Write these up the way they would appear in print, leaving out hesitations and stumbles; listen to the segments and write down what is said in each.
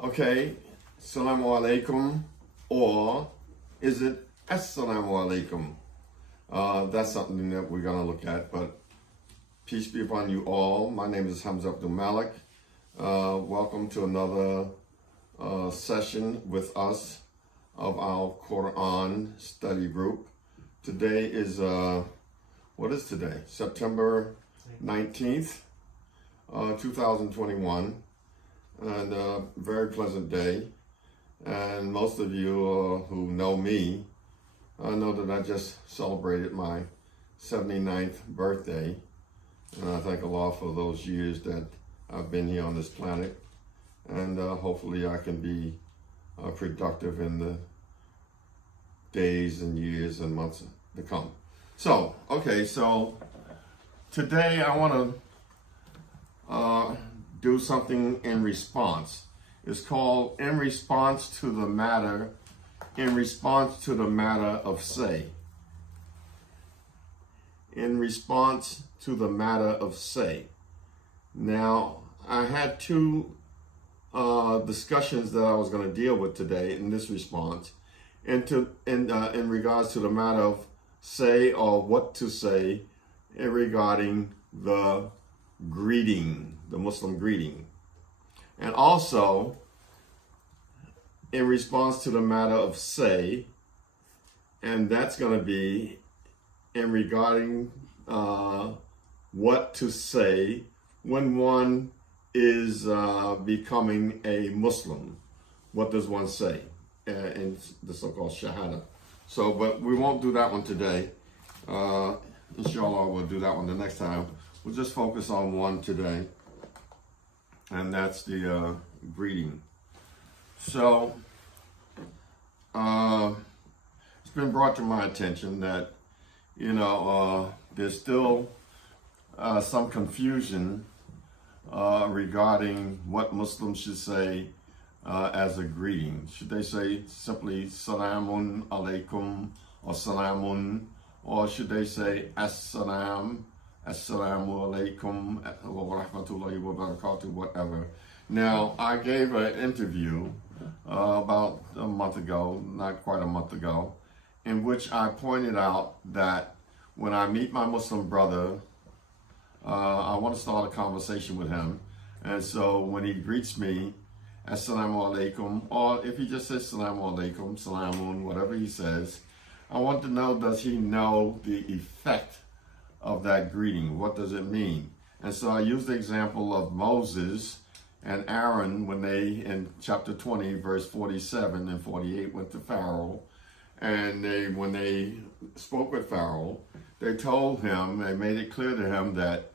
Okay, Salamun Alaykum, or is it Assalamu Alaikum? That's something that we're going to look at, but peace be upon you all. My name is Hamza Abdul Malik. Welcome to another session with us of our Quran study group. Today is, what is today? September 19th, 2021. And a very pleasant day. And most of you who know me know that I just celebrated my 79th birthday. And I thank Allah for those years that I've been here on this planet. And hopefully I can be productive in the days and years and months to come. So, okay, so today I want to do something in response. It's called in response to the matter of say. In response to the matter of say. Now, I had two discussions that I was going to deal with today in this response, in regards to the matter of say, or what to say regarding the greeting, the Muslim greeting, and also in response to the matter of say, and that's going to be in regarding what to say when one is becoming a Muslim. What does one say in the so-called Shahada? So, but we won't do that one today. Inshallah, we'll do that one the next time. We'll just focus on one today, and that's the greeting. So, it's been brought to my attention that, there's still some confusion regarding what Muslims should say as a greeting. Should they say simply Salamun Alaykum or Salamun, or should they say Assalamu Alaykum wa rahmatullahi wa barakatuh, whatever. Now, I gave an interview about a month ago, not quite a month ago, in which I pointed out that when I meet my Muslim brother, I want to start a conversation with him. And so when he greets me, Assalamu Alaikum, or if he just says Assalamu Alaikum, Salamun, whatever he says, I want to know, does he know the effect of that greeting? What does it mean? And so I used the example of Moses and Aaron when they, in chapter 20, verse 47 and 48, went to Pharaoh. And when they spoke with Pharaoh, they told him, they made it clear to him that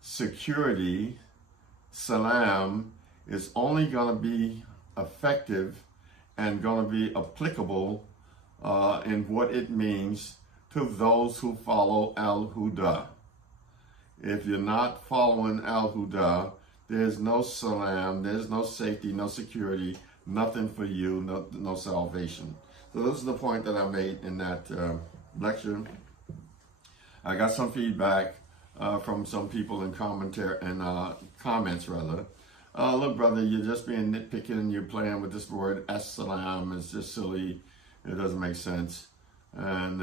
security, salam, is only going to be effective and going to be applicable in what it means to those who follow Al-Huda. If you're not following Al-Huda, there's no salam, there's no safety, no security, nothing for you, no salvation. So this is the point that I made in that lecture. I got some feedback from some people in comments rather. Look, brother, you're just being nitpicking, you're playing with this word as-salam, it's just silly, it doesn't make sense. And,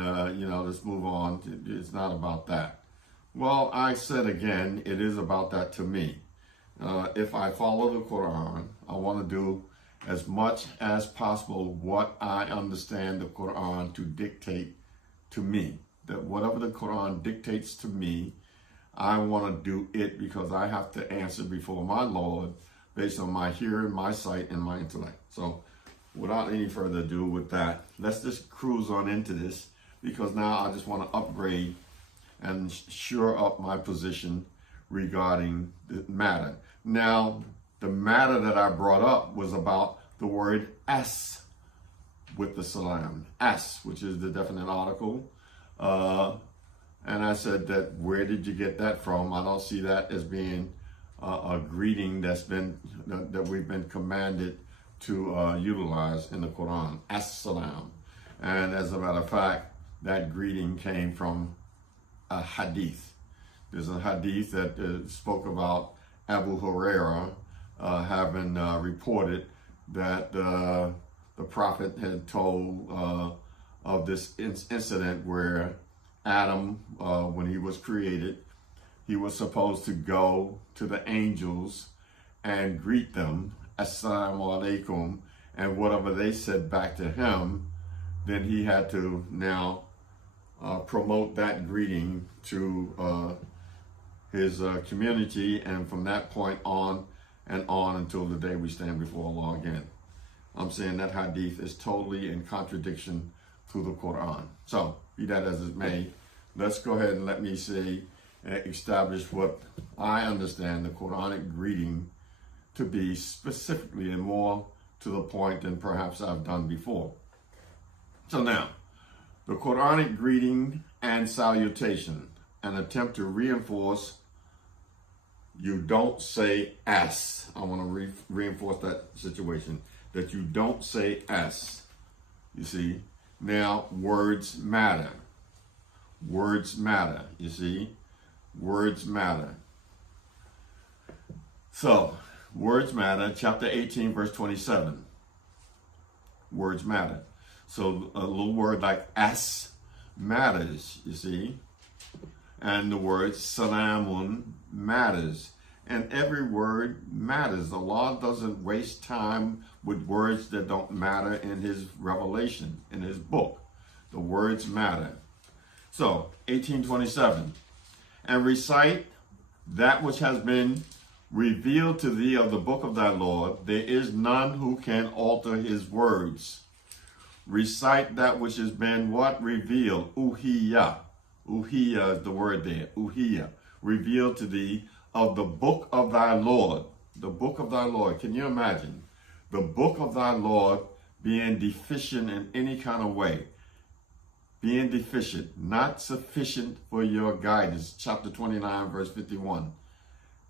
let's move on. It's not about that. Well, I said again, it is about that to me. If I follow the Quran, I want to do as much as possible what I understand the Quran to dictate to me. That whatever the Quran dictates to me, I want to do it because I have to answer before my Lord based on my hearing, my sight, and my intellect. So, without any further ado with that, let's just cruise on into this, because now I just want to upgrade and shore up my position regarding the matter. Now, the matter that I brought up was about the word as with the salam. As, which is the definite article. And I said that, where did you get that from? I don't see that as being a greeting that we've been commanded to utilize in the Quran, as-salam. And as a matter of fact, that greeting came from a hadith. There's a hadith that spoke about Abu Huraira having reported that the prophet had told of this incident where Adam, when he was created, he was supposed to go to the angels and greet them, Salamun Alaykum, and whatever they said back to him, then he had to now promote that greeting to his community, and from that point on and on until the day we stand before Allah again. I'm saying that hadith is totally in contradiction to the Quran. So, be that as it may, let's go ahead and let me say, establish what I understand the Quranic greeting to be specifically and more to the point than perhaps I've done before. So now, the Quranic greeting and salutation, an attempt to reinforce you don't say as. I want to reinforce that situation, that you don't say as. You see, now words matter. Words matter, you see. Words matter. So, words matter, chapter 18, verse 27. Words matter. So, a little word like as matters, you see. And the word salamun matters. And every word matters. Allah doesn't waste time with words that don't matter in his revelation, in his book. The words matter. So, 1827. And recite that which has been revealed to thee of the book of thy Lord. There is none who can alter his words. Recite that which has been what? Revealed. Uhiya. Uhiya is the word there. Uhiya. Revealed to thee of the book of thy Lord. The book of thy Lord. Can you imagine? The book of thy Lord being deficient in any kind of way. Being deficient, not sufficient for your guidance. Chapter 29, verse 51.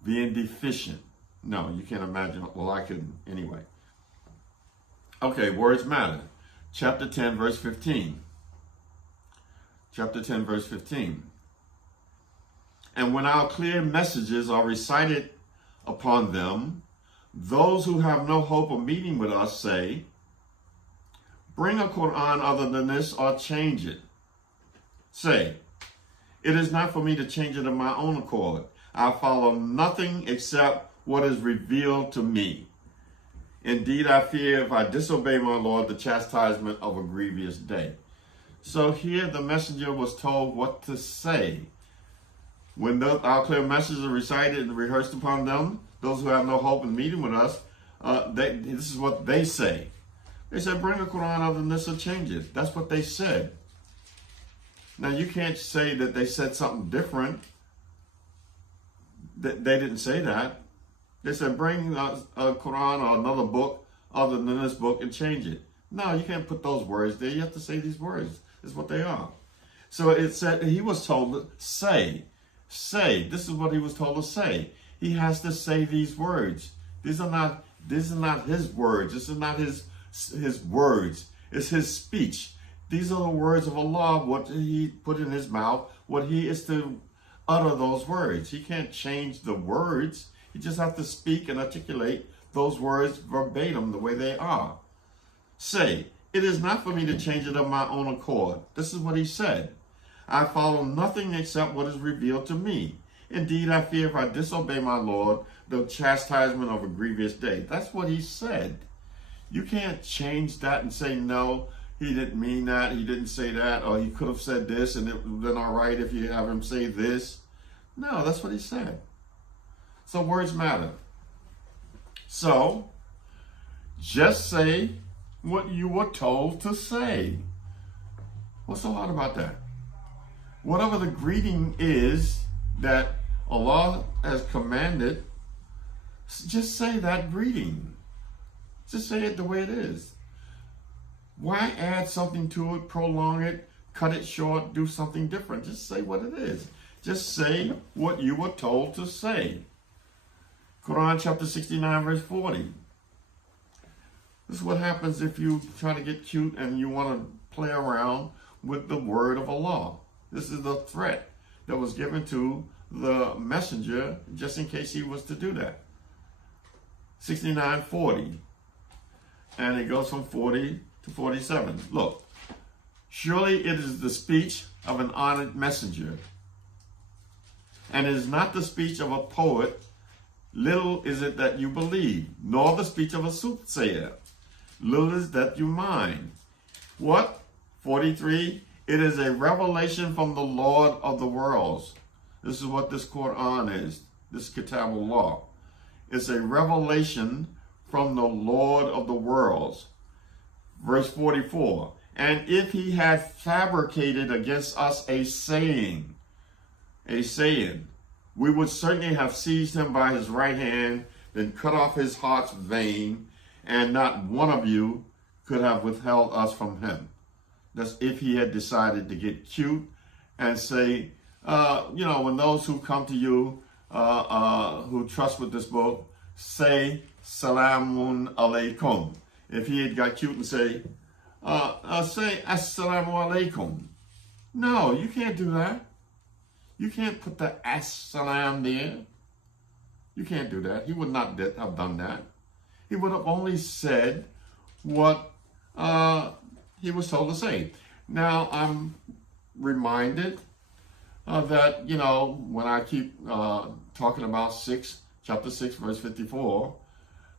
Being deficient. No, you can't imagine. Well, I couldn't anyway. Okay, words matter. Chapter 10, verse 15. Chapter 10, verse 15. And when our clear messages are recited upon them, those who have no hope of meeting with us say, bring a Quran other than this or change it. Say, it is not for me to change it of my own accord. I follow nothing except what is revealed to me. Indeed, I fear if I disobey my Lord, the chastisement of a grievous day. So here the messenger was told what to say. When our clear messages are recited and rehearsed upon them, those who have no hope in meeting with us, this is what they say. They said, bring a Quran other than this or change it. That's what they said. Now, you can't say that they said something different. They didn't say that. They said, bring a Quran or another book other than this book and change it. No, you can't put those words there. You have to say these words. This is what they are. So it said, he was told to say. This is what he was told to say. He has to say these words. These are not his words. This is not his words. It's his speech. These are the words of Allah, what he put in his mouth, what he is to utter those words. He can't change the words. He just has to speak and articulate those words verbatim the way they are. Say, it is not for me to change it of my own accord. This is what he said. I follow nothing except what is revealed to me. Indeed, I fear if I disobey my Lord, the chastisement of a grievous day. That's what he said. You can't change that and say, no, he didn't mean that, he didn't say that, or he could have said this, and it would have been all right if you have him say this. No, that's what he said. So words matter. So, just say what you were told to say. What's so hard about that? Whatever the greeting is that Allah has commanded, just say that greeting. Just say it the way it is. Why add something to it, prolong it, cut it short, do something different? Just say what it is. Just say what you were told to say. Quran chapter 69, verse 40. This is what happens if you try to get cute and you want to play around with the word of Allah. This is the threat that was given to the messenger just in case he was to do that. 69, 40. And it goes from 40 to 47. Look, surely it is the speech of an honored messenger, and it is not the speech of a poet. Little is it that you believe, nor the speech of a soothsayer. Little is that you mind. What? 43. It is a revelation from the Lord of the worlds. This is what this Quran is, this Kitabullah. It's a revelation from the Lord of the worlds. Verse 44. And if he had fabricated against us a saying, we would certainly have seized him by his right hand, then cut off his heart's vein, and not one of you could have withheld us from him. That's if he had decided to get cute and say, when those who come to you, who trust with this book, say, Salamun Alaykum. If he had got cute and say Assalamu Alaykum. No, you can't do that. You can't put the as-salam there. You can't do that. He would not have done that. He would have only said what he was told to say. Now, I'm reminded that, when I keep talking about chapter 6, verse 54,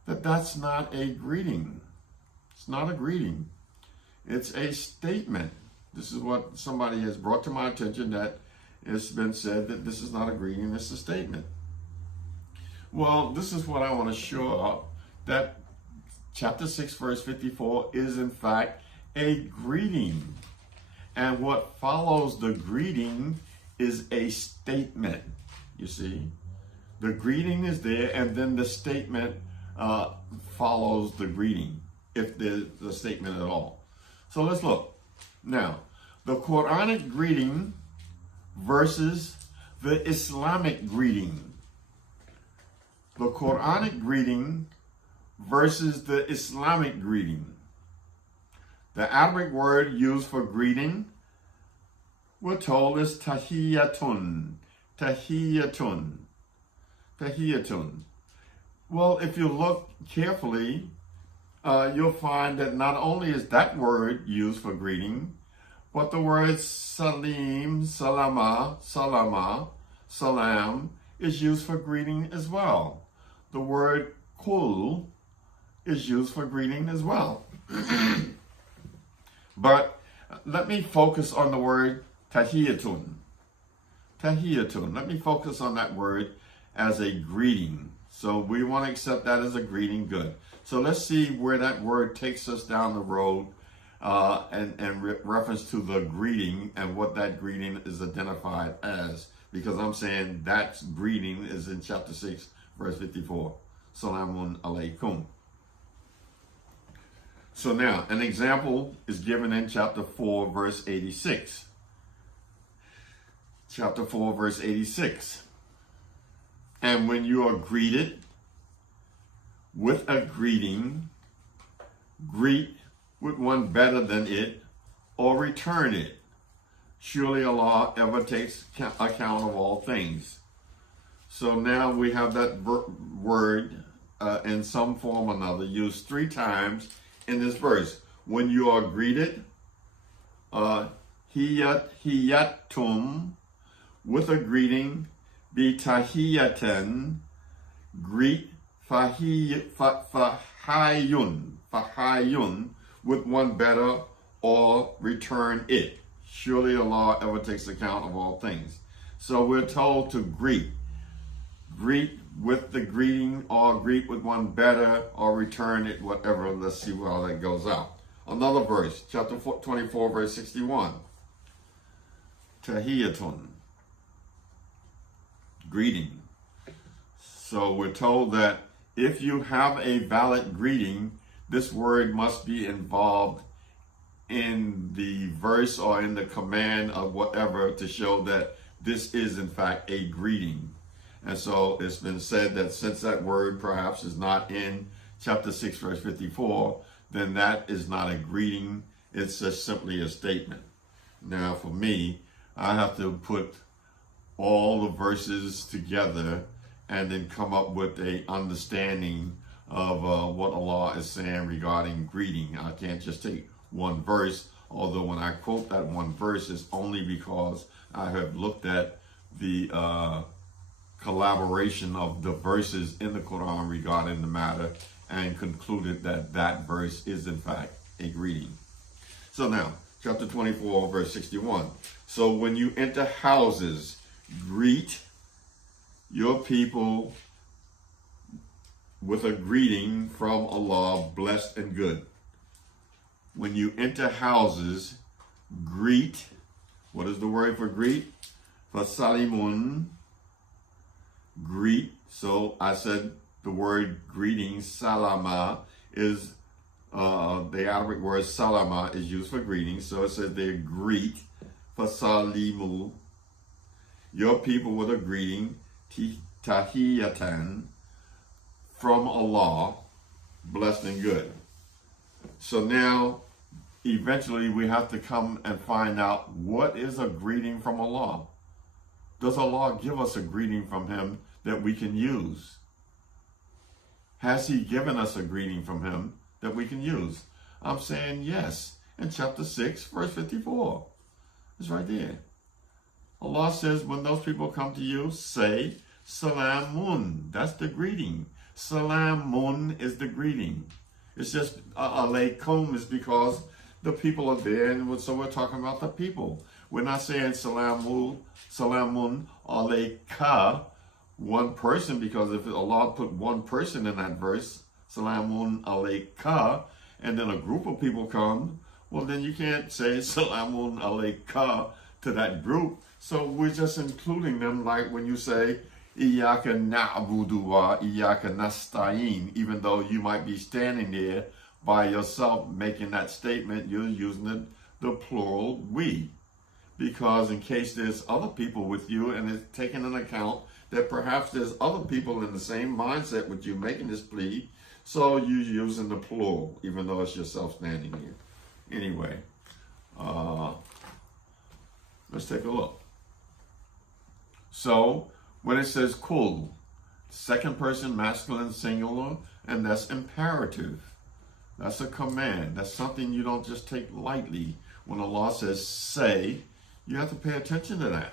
that's not a greeting. It's not a greeting. It's a statement. This is what somebody has brought to my attention, that it's been said that this is not a greeting, it's a statement. Well, this is what I want to show up, that chapter 6, verse 54 is in fact a greeting. And what follows the greeting is a statement, you see. The greeting is there, and then the statement follows the greeting, if there's a statement at all. So let's look. Now, the Quranic greeting versus the Islamic greeting. The Quranic greeting versus the Islamic greeting. The Arabic word used for greeting, we're told, is tahiyyatun. Tahiyyatun. Tahiyyatun. Well, if you look carefully, you'll find that not only is that word used for greeting, but the word salim, salama, salam is used for greeting as well. The word kul is used for greeting as well. But let me focus on the word tahiyyatun. Tahiyyatun. Let me focus on that word as a greeting. So we want to accept that as a greeting. Good. So let's see where that word takes us down the road and reference to the greeting and what that greeting is identified as. Because I'm saying that greeting is in chapter 6, verse 54. Salamun Alaykum. So now, an example is given in chapter 4, verse 86. Chapter 4, verse 86. And when you are greeted with a greeting, greet with one better than it, or return it. Surely Allah ever takes account of all things. So now we have that word in some form or another used 3 times in this verse. When you are greeted, hiyatum, with a greeting, be tahiyatan, greet fahayun, with one better, or return it. Surely Allah ever takes account of all things. So we're told to greet. Greet with the greeting, or greet with one better, or return it, whatever. Let's see how that goes out. Another verse, chapter 24, verse 61. Tahiyyatun. Greeting. So we're told that if you have a valid greeting, this word must be involved in the verse or in the command of whatever to show that this is in fact a greeting. And so it's been said that since that word perhaps is not in chapter 6, verse 54, then that is not a greeting. It's just simply a statement. Now for me, I have to put all the verses together and then come up with a understanding of what Allah is saying regarding greeting. I can't just take one verse, although when I quote that one verse, it's only because I have looked at the collaboration of the verses in the Quran regarding the matter and concluded that that verse is in fact a greeting. So now, chapter 24, verse 61. So when you enter houses, greet your people with a greeting from Allah, blessed and good. When you enter houses, greet. What is the word for greet? Salamun, greet. So I said the word greeting, salama, is the Arabic word salama is used for greeting. So it says they greet, fasalimu, your people with a greeting, tahiyatan, from Allah, blessed and good. So now, eventually we have to come and find out what is a greeting from Allah. Does Allah give us a greeting from Him that we can use? Has He given us a greeting from Him that we can use? I'm saying yes. In chapter 6, verse 54. It's right there. Allah says, when those people come to you, say, Salamun. That's the greeting. Salamun is the greeting. It's just Alaykum is because the people are there, and so we're talking about the people. We're not saying Salamun Alayka, one person, because if Allah put one person in that verse, Salamun Alayka, and then a group of people come, well, then you can't say Salamun Alayka to that group. So we're just including them, like when you say Iyaka na'budu wa Iyaka nasta'in, even though you might be standing there by yourself making that statement, you're using the plural we. Because in case there's other people with you, and it's taken into account that perhaps there's other people in the same mindset with you making this plea, so you're using the plural, even though it's yourself standing here. Anyway, let's take a look. So, when it says kul, second person masculine singular, and that's imperative. That's a command. That's something you don't just take lightly. When Allah says say, you have to pay attention to that.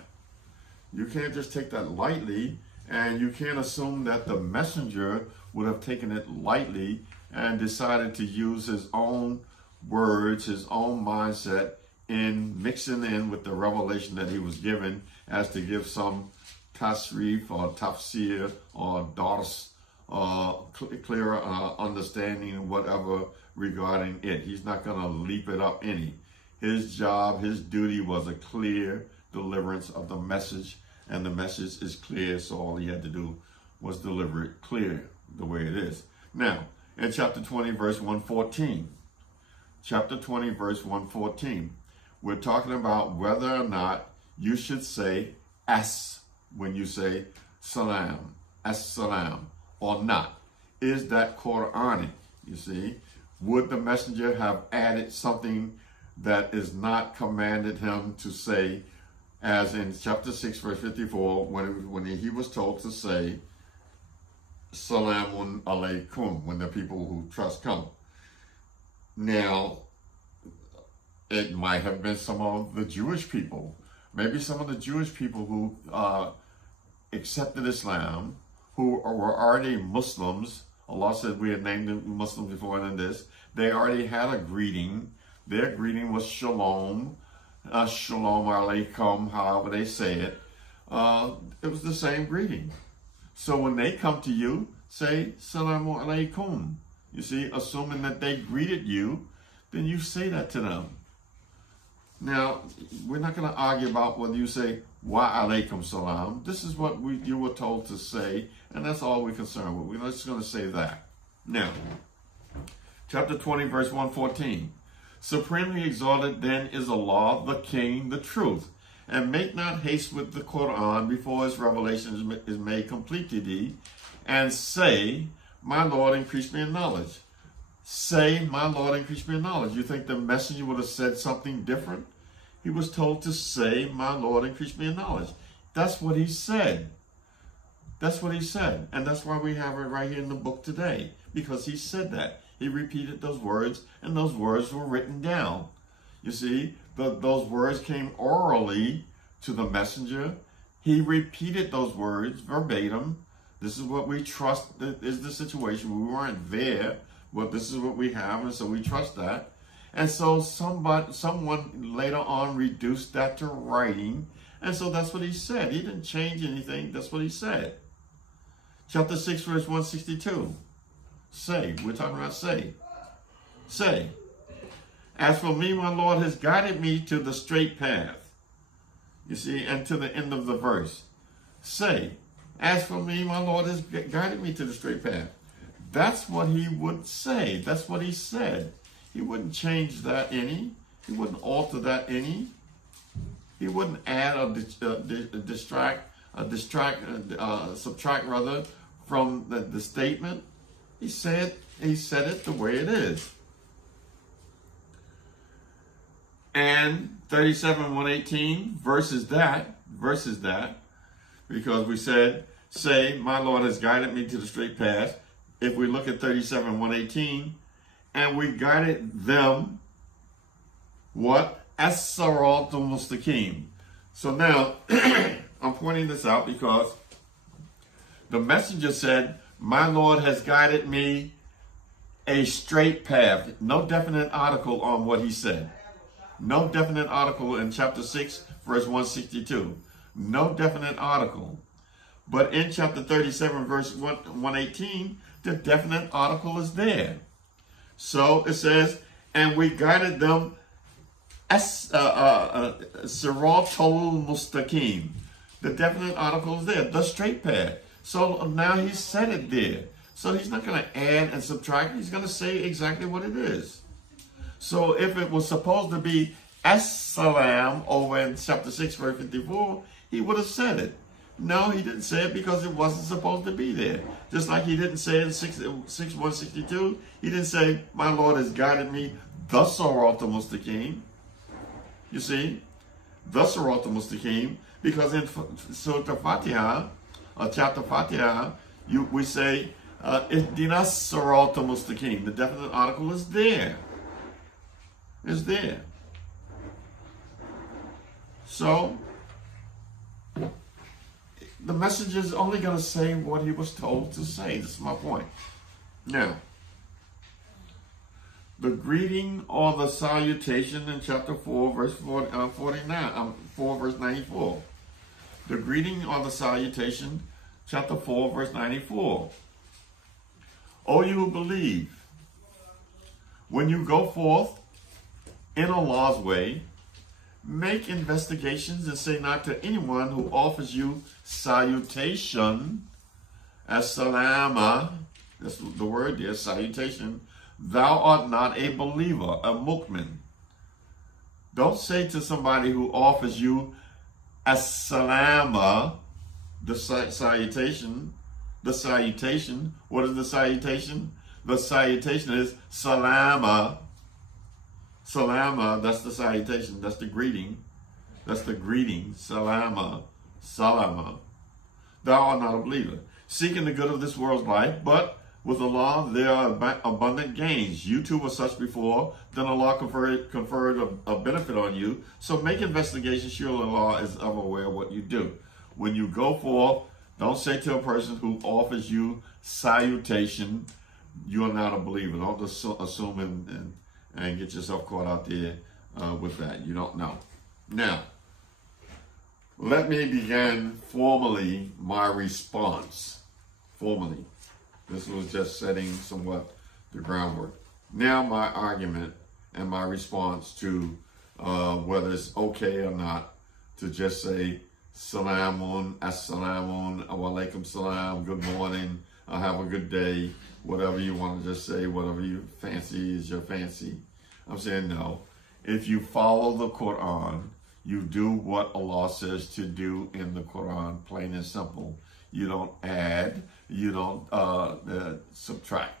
You can't just take that lightly, and you can't assume that the messenger would have taken it lightly and decided to use his own words, his own mindset in mixing in with the revelation that he was given, as to give some tasrif or tafsir or dars, clearer understanding, whatever regarding it. He's not going to leap it up any. His job, his duty was a clear deliverance of the message, and the message is clear, so all he had to do was deliver it clear the way it is. Now, in chapter 20, verse 114, chapter 20, verse 114, we're talking about whether or not you should say as when you say salam, as-salam, or not. Is that Quranic? You see, would the messenger have added something that is not commanded him to say, as in chapter 6, verse 54, when he was told to say, Salamun Alaykum, when the people who trust come. Now, it might have been some of the Jewish people, maybe some of the Jewish people who accepted Islam, who were already Muslims. Allah said we had named them Muslims before than this. They already had a greeting. Their greeting was shalom, shalom alaykum, however they say it. It was the same greeting. So when they come to you, say Salamun Alaykum. You see, assuming that they greeted you, then you say that to them. Now, we're not going to argue about whether you say wa alaykum salam. This is what you were told to say, and that's all we're concerned with. We're just going to say that. Now, chapter 20, verse 114. Supremely exalted then is Allah, the King, the truth. And make not haste with the Quran before its revelation is made complete to thee. And say, my Lord, increase me in knowledge. Say, my Lord, increase me in knowledge. You think the messenger would have said something different? He was told to say, my Lord, increase me in knowledge. That's what he said. That's what he said. And that's why we have it right here in the book today. Because he said that. He repeated those words, and those words were written down. You see, those words came orally to the messenger. He repeated those words verbatim. This is what we trust is the situation. We weren't there, but this is what we have, and so we trust that. And so someone later on reduced that to writing, and so that's what he said. He didn't change anything. That's what he said. Chapter 6, verse 162. Say. We're talking about say. Say. As for me, my Lord has guided me to the straight path. You see, and to the end of the verse. Say. As for me, my Lord has guided me to the straight path. That's what he would say. That's what he said. He wouldn't change that any. He wouldn't alter that any. He wouldn't add or subtract rather from the statement. He said it the way it is. And 37:118 versus that, because we said, say, my Lord has guided me to the straight path. If we look at 37:118, and we guided them, what? As-siratul mustaqim. So now, I'm pointing this out because the messenger said, my Lord has guided me a straight path. No definite article on what he said. No definite article in chapter 6, verse 162. No definite article. But in chapter 37, verse 118, the definite article is there. So it says, and we guided them as siratul mustaqim. The definite article is there, the straight path. So now he said it there. So he's not going to add and subtract. He's going to say exactly what it is. So if it was supposed to be as-salam over in chapter 6, verse 54, he would have said it. No, he didn't say it because it wasn't supposed to be there. Just like he didn't say in 6:162, he didn't say, my Lord has guided me, the siratul mustaqim. You see, the siratul mustaqim, because in Surah Fatiha, chapter Fatiha, we say, Ihdina siratul mustaqim. The definite article is there. It's there. So, the messenger is only going to say what he was told to say. This is my point. Now, the greeting or the salutation in chapter 4, verse 4 verse 94. The greeting or the salutation, chapter 4, verse 94. O you who believe, when you go forth in Allah's way, make investigations and say not to anyone who offers you salutation, as-salama, that's the word there, salutation, thou art not a believer, a mu'min. Don't say to somebody who offers you as-salama, the salutation. What is the salutation? The salutation is salama. Salama, that's the salutation, that's the greeting. That's the greeting, salama, salama. Thou art not a believer. Seeking the good of this world's life, but with Allah there are abundant gains. You too were such before, then Allah conferred a benefit on you. So make investigation, surely Allah is ever aware of what you do. When you go forth, don't say to a person who offers you salutation, you are not a believer. Don't assume and get yourself caught out there with that. You don't know. Now, let me begin formally my response. Formally. This was just setting somewhat the groundwork. Now my argument and my response to whether it's okay or not to just say Salamun, As-salamun Alaykum salam, good morning, have a good day, whatever you want to just say, whatever you fancy is your fancy. I'm saying no. If you follow the Quran, you do what Allah says to do in the Quran, plain and simple. You don't add, you don't subtract.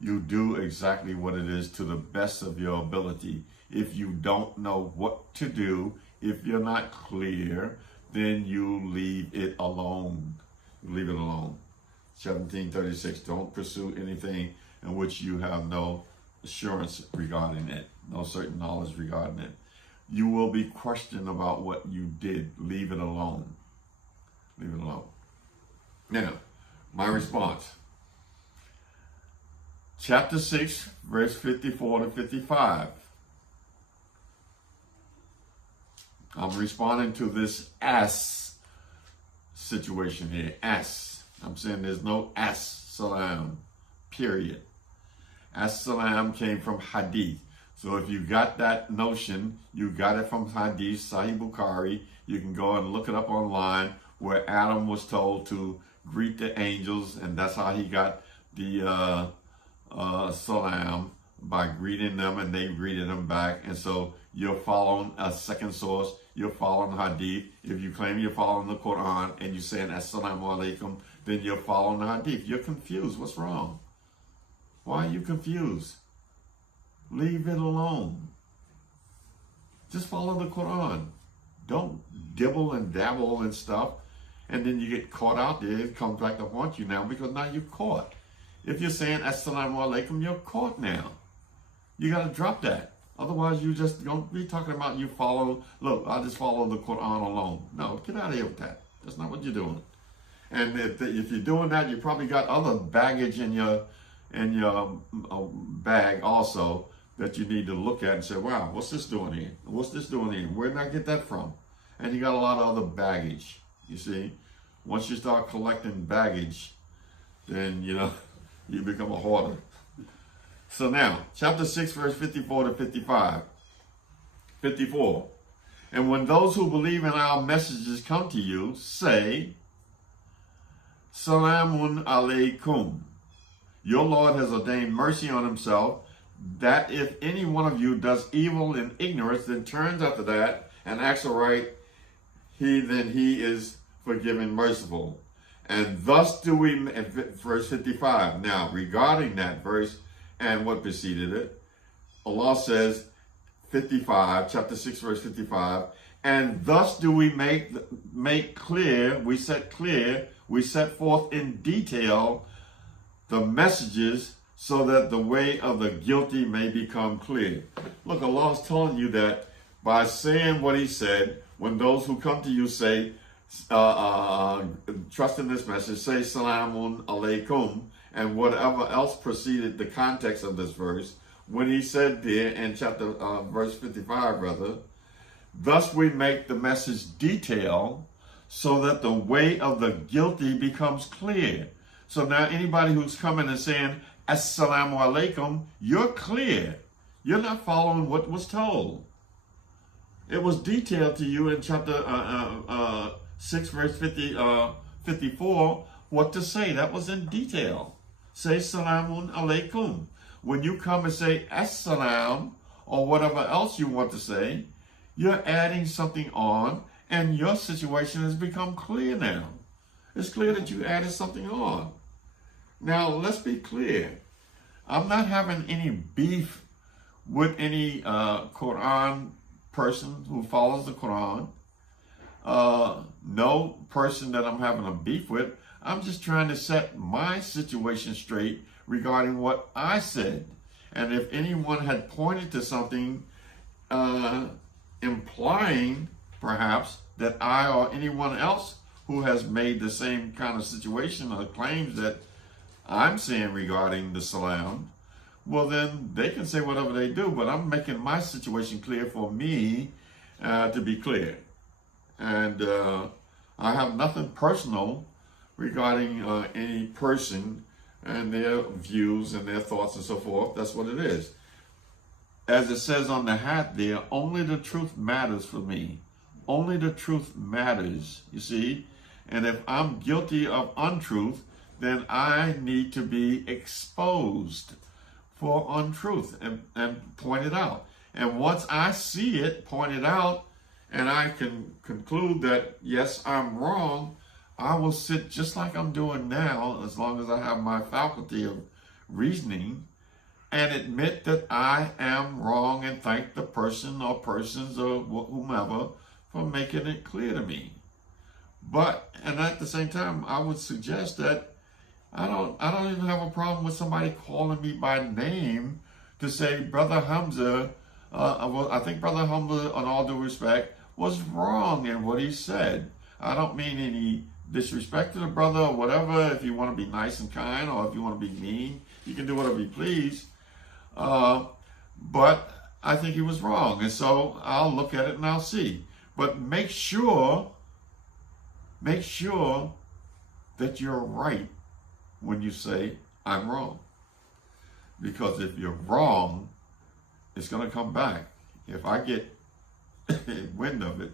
You do exactly what it is to the best of your ability. If you don't know what to do, if you're not clear, then you leave it alone. leave it alone. 17:36, don't pursue anything in which you have no assurance regarding it, no certain knowledge regarding it. You will be questioned about what you did. Leave it alone. Leave it alone. Now, my response. Chapter 6, verse 54 to 55. I'm responding to this as situation here. As. I'm saying there's no as-salam, period. As-salam came from hadith. So if you got that notion, you got it from hadith, Sahih Bukhari. You can go and look it up online where Adam was told to greet the angels, and that's how he got the salam, by greeting them, and they greeted him back. And so you're following a second source. You're following hadith. If you claim you're following the Quran and you're saying Assalamu Alaykum, then you're following the hadith. You're confused. What's wrong? Why are you confused? Leave it alone. Just follow the Quran. Don't dibble and dabble and stuff, and then you get caught out there. It comes back to haunt you now, because now you're caught. If you're saying Assalamu Alaikum, you're caught now. You got to drop that. Otherwise, you just don't be talking about you follow. Look, I just follow the Quran alone. No, get out of here with that. That's not what you're doing. And if you're doing that, you probably got other baggage in your bag also that you need to look at and say, wow, what's this doing here? What's this doing here? Where did I get that from? And you got a lot of other baggage, you see. Once you start collecting baggage, then, you become a hoarder. So now, chapter 6, verse 54 to 55. 54. And when those who believe in our messages come to you, say, Salamun Alaykum. Your Lord has ordained mercy on himself, that if any one of you does evil in ignorance, then turns after that and acts aright, then he is forgiven, merciful. And thus do we, verse 55. Now, regarding that verse and what preceded it, Allah says, 55, chapter 6, verse 55, and thus do we make clear, we set forth in detail the messages, so that the way of the guilty may become clear. Look, Allah is telling you that by saying what he said, when those who come to you say, trust in this message, say Salamun Alaykum, and whatever else preceded the context of this verse, when he said there in chapter verse 55, rather, thus we make the message detail so that the way of the guilty becomes clear. So now anybody who's coming and saying Assalamu Alaikum, you're clear. You're not following what was told. It was detailed to you in chapter 6, verse 54, what to say. That was in detail. Say Salamun Alaikum. When you come and say Assalam, or whatever else you want to say, you're adding something on, and your situation has become clear now. It's clear that you added something on. Now, let's be clear. I'm not having any beef with any Quran person who follows the Quran. No person that I'm having a beef with. I'm just trying to set my situation straight regarding what I said. And if anyone had pointed to something implying, perhaps, that I or anyone else who has made the same kind of situation or claims that I'm saying regarding the salam, well, then they can say whatever they do, but I'm making my situation clear for me to be clear. And I have nothing personal regarding any person and their views and their thoughts and so forth. That's what it is. As it says on the hat there, only the truth matters for me. Only the truth matters, you see. And if I'm guilty of untruth, then I need to be exposed for untruth and pointed out. And once I see it pointed out and I can conclude that, yes, I'm wrong, I will sit just like I'm doing now, as long as I have my faculty of reasoning, and admit that I am wrong and thank the person or persons or whomever for making it clear to me. But, and at the same time, I would suggest that I don't even have a problem with somebody calling me by name to say, Brother Hamza, well, I think Brother Hamza, on all due respect, was wrong in what he said. I don't mean any disrespect to the brother or whatever. If you want to be nice and kind, or if you want to be mean, you can do whatever you please. But I think he was wrong, and so I'll look at it and I'll see. But make sure that you're right when you say, I'm wrong. Because if you're wrong, it's going to come back. If I get wind of it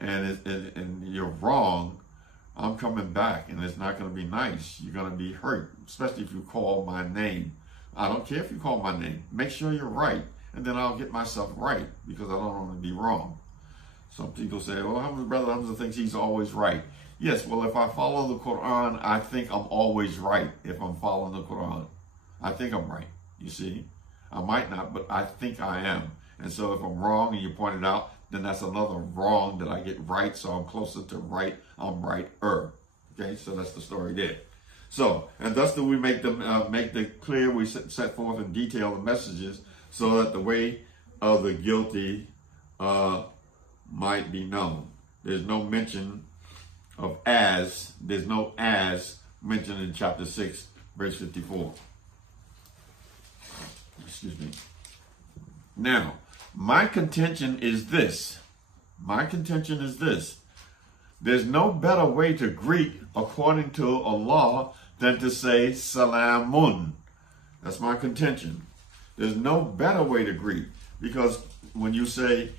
and you're wrong, I'm coming back, and it's not going to be nice. You're going to be hurt, especially if you call my name. I don't care if you call my name. Make sure you're right, and then I'll get myself right, because I don't want to be wrong. Some people say, well, Brother Hamza thinks he's always right. Yes, well, if I follow the Quran, I think I'm always right if I'm following the Quran. I think I'm right, you see. I might not, but I think I am. And so if I'm wrong and you point it out, then that's another wrong that I get right, so I'm closer to right. I'm righter. Okay, so that's the story there. So, and thus do we make the clear, we set forth in detail the messages, so that the way of the guilty might be known. There's no mention of as, there's no as mentioned in chapter 6, verse 54. Excuse me. Now, my contention is this. There's no better way to greet according to Allah than to say Salamun. That's my contention. There's no better way to greet, because when you say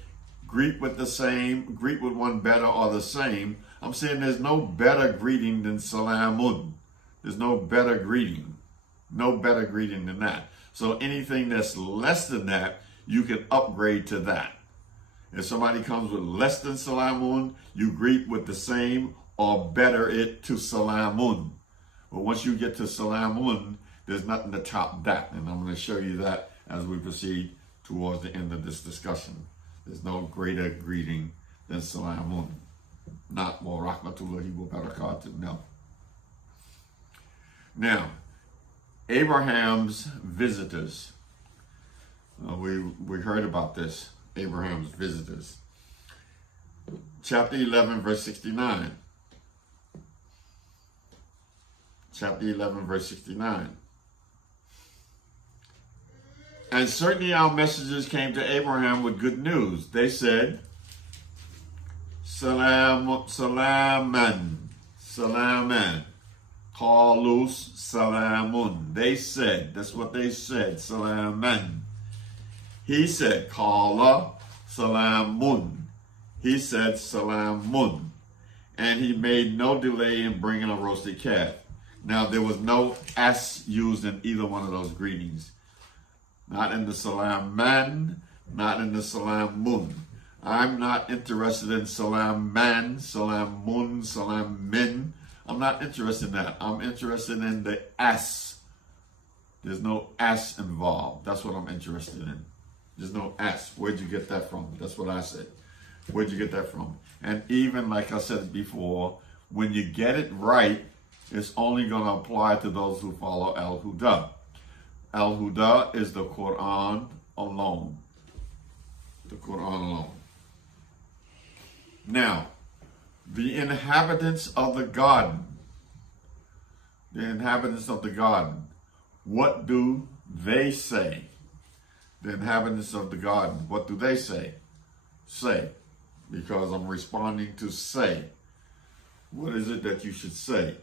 greet with the same, greet with one better or the same, I'm saying there's no better greeting than Salamun. There's no better greeting. No better greeting than that. So anything that's less than that, you can upgrade to that. If somebody comes with less than Salamun, you greet with the same or better it to Salamun. But once you get to Salamun, there's nothing to top that. And I'm going to show you that as we proceed towards the end of this discussion. There's no greater greeting than Salamun. Not wa rahmatullahi wa barakatuh, no. Now, Abraham's visitors. We heard about this, Abraham's visitors. Chapter 11, verse 69. Chapter 11, verse 69. And certainly our messengers came to Abraham with good news. They said, Salaman, Qalus Salamun. They said, that's what they said, Salaman. He said, Qala Salamun. He said, Salamun. And he made no delay in bringing a roasted calf. Now, there was no S used in either one of those greetings. Not in the Salaman, not in the Salamun. I'm not interested in Salaman, Salamun, Salamin. I'm not interested in that. I'm interested in the S. There's no S involved. That's what I'm interested in. There's no S. Where'd you get that from? That's what I said. Where'd you get that from? And even like I said before, when you get it right, it's only going to apply to those who follow Al-Huda. Al-Huda is the Quran alone. The Quran alone. Now, the inhabitants of the garden. The inhabitants of the garden. What do they say? The inhabitants of the garden. What do they say? Say. Because I'm responding to say. What is it that you should say?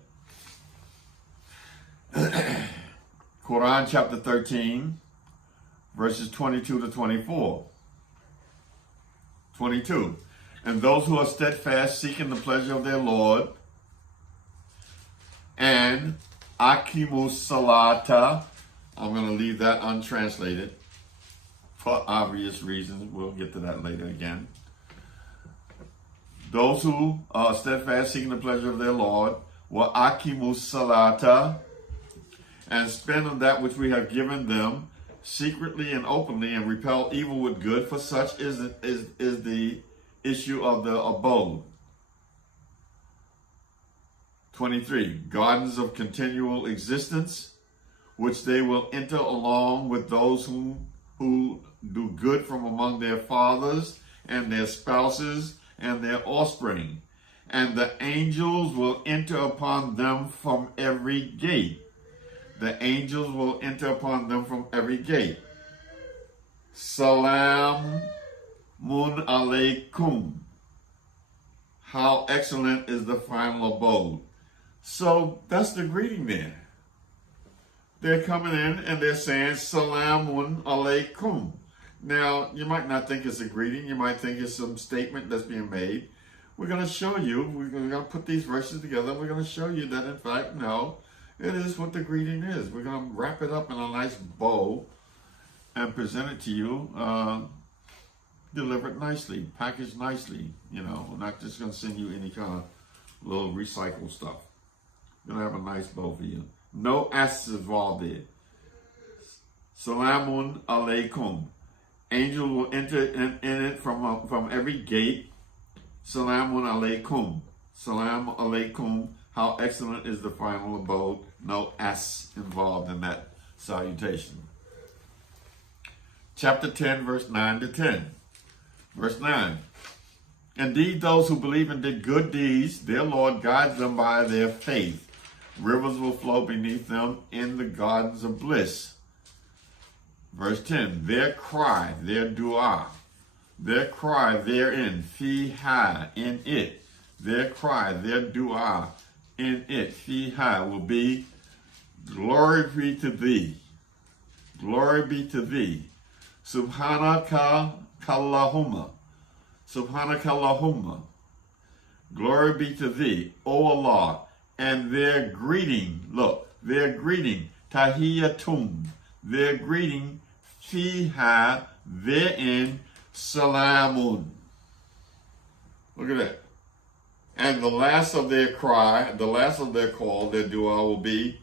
Quran chapter 13, verses 22 to 24. 22. And those who are steadfast, seeking the pleasure of their Lord, and Aqimus Salata. I'm going to leave that untranslated for obvious reasons. We'll get to that later again. Those who are steadfast, seeking the pleasure of their Lord, wa Aqimus Salata, and spend on that which we have given them secretly and openly, and repel evil with good, for such is the issue of the abode. 23, gardens of continual existence, which they will enter along with those who do good from among their fathers and their spouses and their offspring. And the angels will enter upon them from every gate. The angels will enter upon them from every gate. Salamun Alaykum. How excellent is the final abode. So that's the greeting there. They're coming in and they're saying Salamun Alaykum. Now, you might not think it's a greeting. You might think it's some statement that's being made. We're going to show you, we're going to put these verses together. We're going to show you that, in fact, no, it is what the greeting is. We're going to wrap it up in a nice bow and present it to you, delivered nicely, packaged nicely. You know, we're not just going to send you any kind of little recycled stuff. We're going to have a nice bow for you. No S involved there. Salamun Alaykum. Angel will enter in it from every gate. Salamun Alaykum. Salam Alaykum. How excellent is the final abode. No S involved in that salutation. Chapter 10, verse 9 to 10. Verse 9. Indeed, those who believe and did good deeds, their Lord guides them by their faith. Rivers will flow beneath them in the gardens of bliss. Verse 10. Their cry, their dua, their cry therein, fiha, in it. Their cry, their dua, in it, fiha, will be, glory be to thee. Glory be to thee. Subhanaka Allahumma. Subhanaka Allahumma. Glory be to thee, O Allah. And their greeting, look, their greeting, tahiyatum. Their greeting, fiha, therein, salamun. Look at that. And the last of their cry, the last of their call, their dua will be,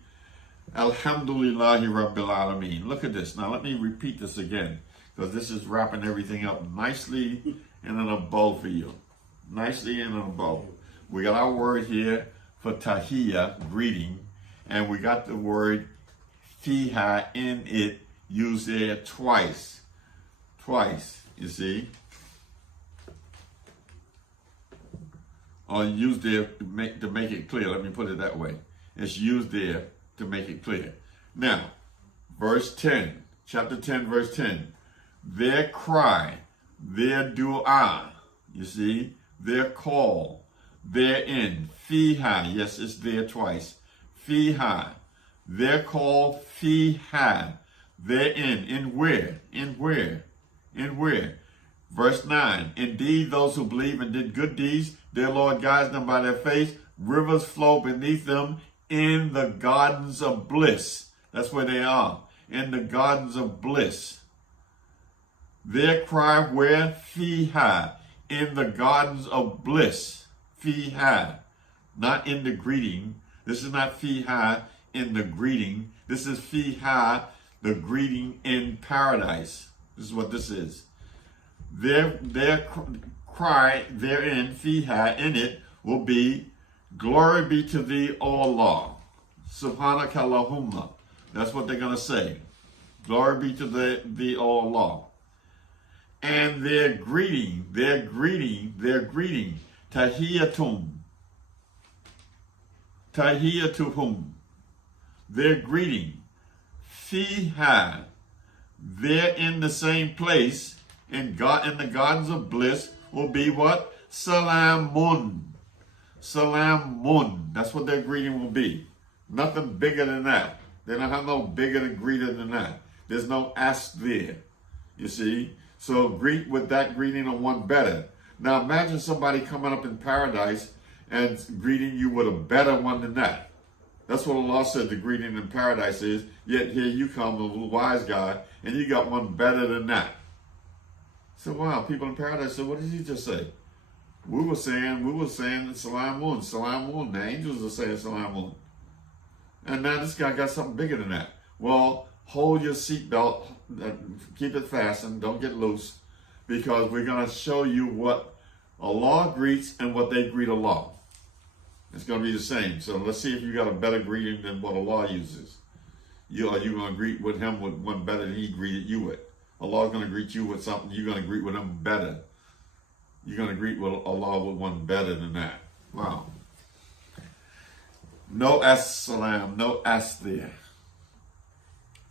Alhamdulillahi Rabbil Alameen. Look at this. Now let me repeat this again, because this is wrapping everything up nicely and in a bow for you. Nicely and in a bow. We got our word here for tahiyya, greeting, and we got the word fiha, in it, used there twice. Twice, you see. Or used there to make it clear. Let me put it that way. It's used there to make it clear. Now, verse 10, chapter 10, verse 10. Their cry, their dua, you see, their call, therein, fiha, yes, it's there twice, fiha, their call, fiha, therein, in where, in where, in where. Verse 9, indeed those who believe and did good deeds, their Lord guides them by their faith, rivers flow beneath them in the gardens of bliss. That's where they are, in the gardens of bliss. Their cry where? Fiha, in the gardens of bliss. Fiha, not in the greeting. This is not fiha in the greeting. This is fiha, the greeting in paradise. This is what this is. Their cry therein, fiha, in it, will be, glory be to thee, O Allah. Subhanaka Allahumma. That's what they're going to say. Glory be to thee, O Allah. And their greeting, tahiyatum. Tahiyatuhum. Their greeting, fiha. They're in the same place, in the gardens of bliss, will be what? Salamun. Salamun. That's what their greeting will be. Nothing bigger than that. They don't have no bigger than greeter than that. There's no ask there. You see? So greet with that greeting or one better. Now imagine somebody coming up in paradise and greeting you with a better one than that. That's what Allah said the greeting in paradise is. Yet here you come, the little wise guy, and you got one better than that. So wow, people in paradise said, what did he just say? We were saying Salamun, Salamun. The angels are saying Salamun. And now this guy got something bigger than that. Well, hold your seatbelt, keep it fastened, don't get loose, because we're going to show you what Allah greets and what they greet Allah. It's going to be the same. So let's see if you got a better greeting than what Allah uses. Are you going to greet with him with one better than he greeted you with? Allah's going to greet you with something. You're going to greet with him better. You're going to greet with Allah with one better than that. Wow. No as-salam, no as there.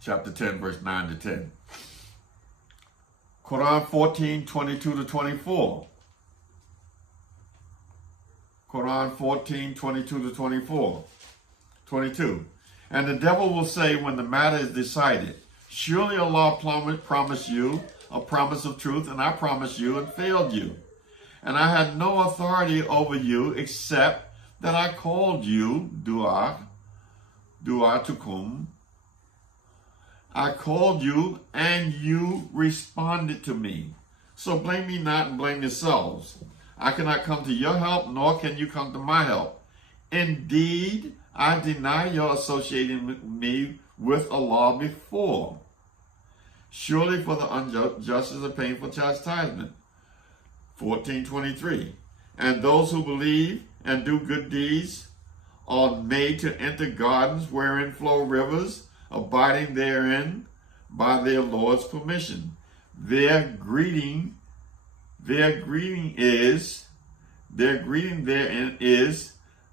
Chapter 10, verse 9 to 10. Quran 14, 22 to 24. Quran 14, 22 to 24. 22. And the devil will say when the matter is decided, surely Allah promised you a promise of truth, and I promised you and failed you. And I had no authority over you except that I called you, dua tukum. I called you and you responded to me. So blame me not and blame yourselves. I cannot come to your help, nor can you come to my help. Indeed, I deny your associating me with Allah before. Surely for the unjust is a painful chastisement. 14:23. And those who believe and do good deeds are made to enter gardens wherein flow rivers, abiding therein by their Lord's permission. Their greeting therein is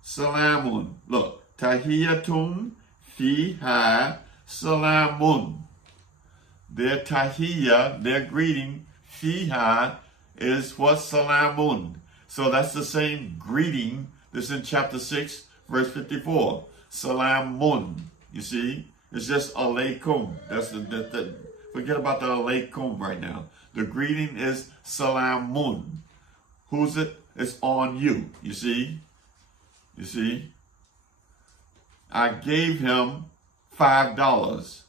Salamun. Look, Tahiyatum fiha Salamun. Their tahiyya, their greeting, fiha, is what? Salamun. So that's the same greeting that's in chapter 6, verse 54. Salamun. You see? It's just alaykum. That's forget about the alaykum right now. The greeting is salamun. Who's it? It's on you. You see? You see? I gave him $5.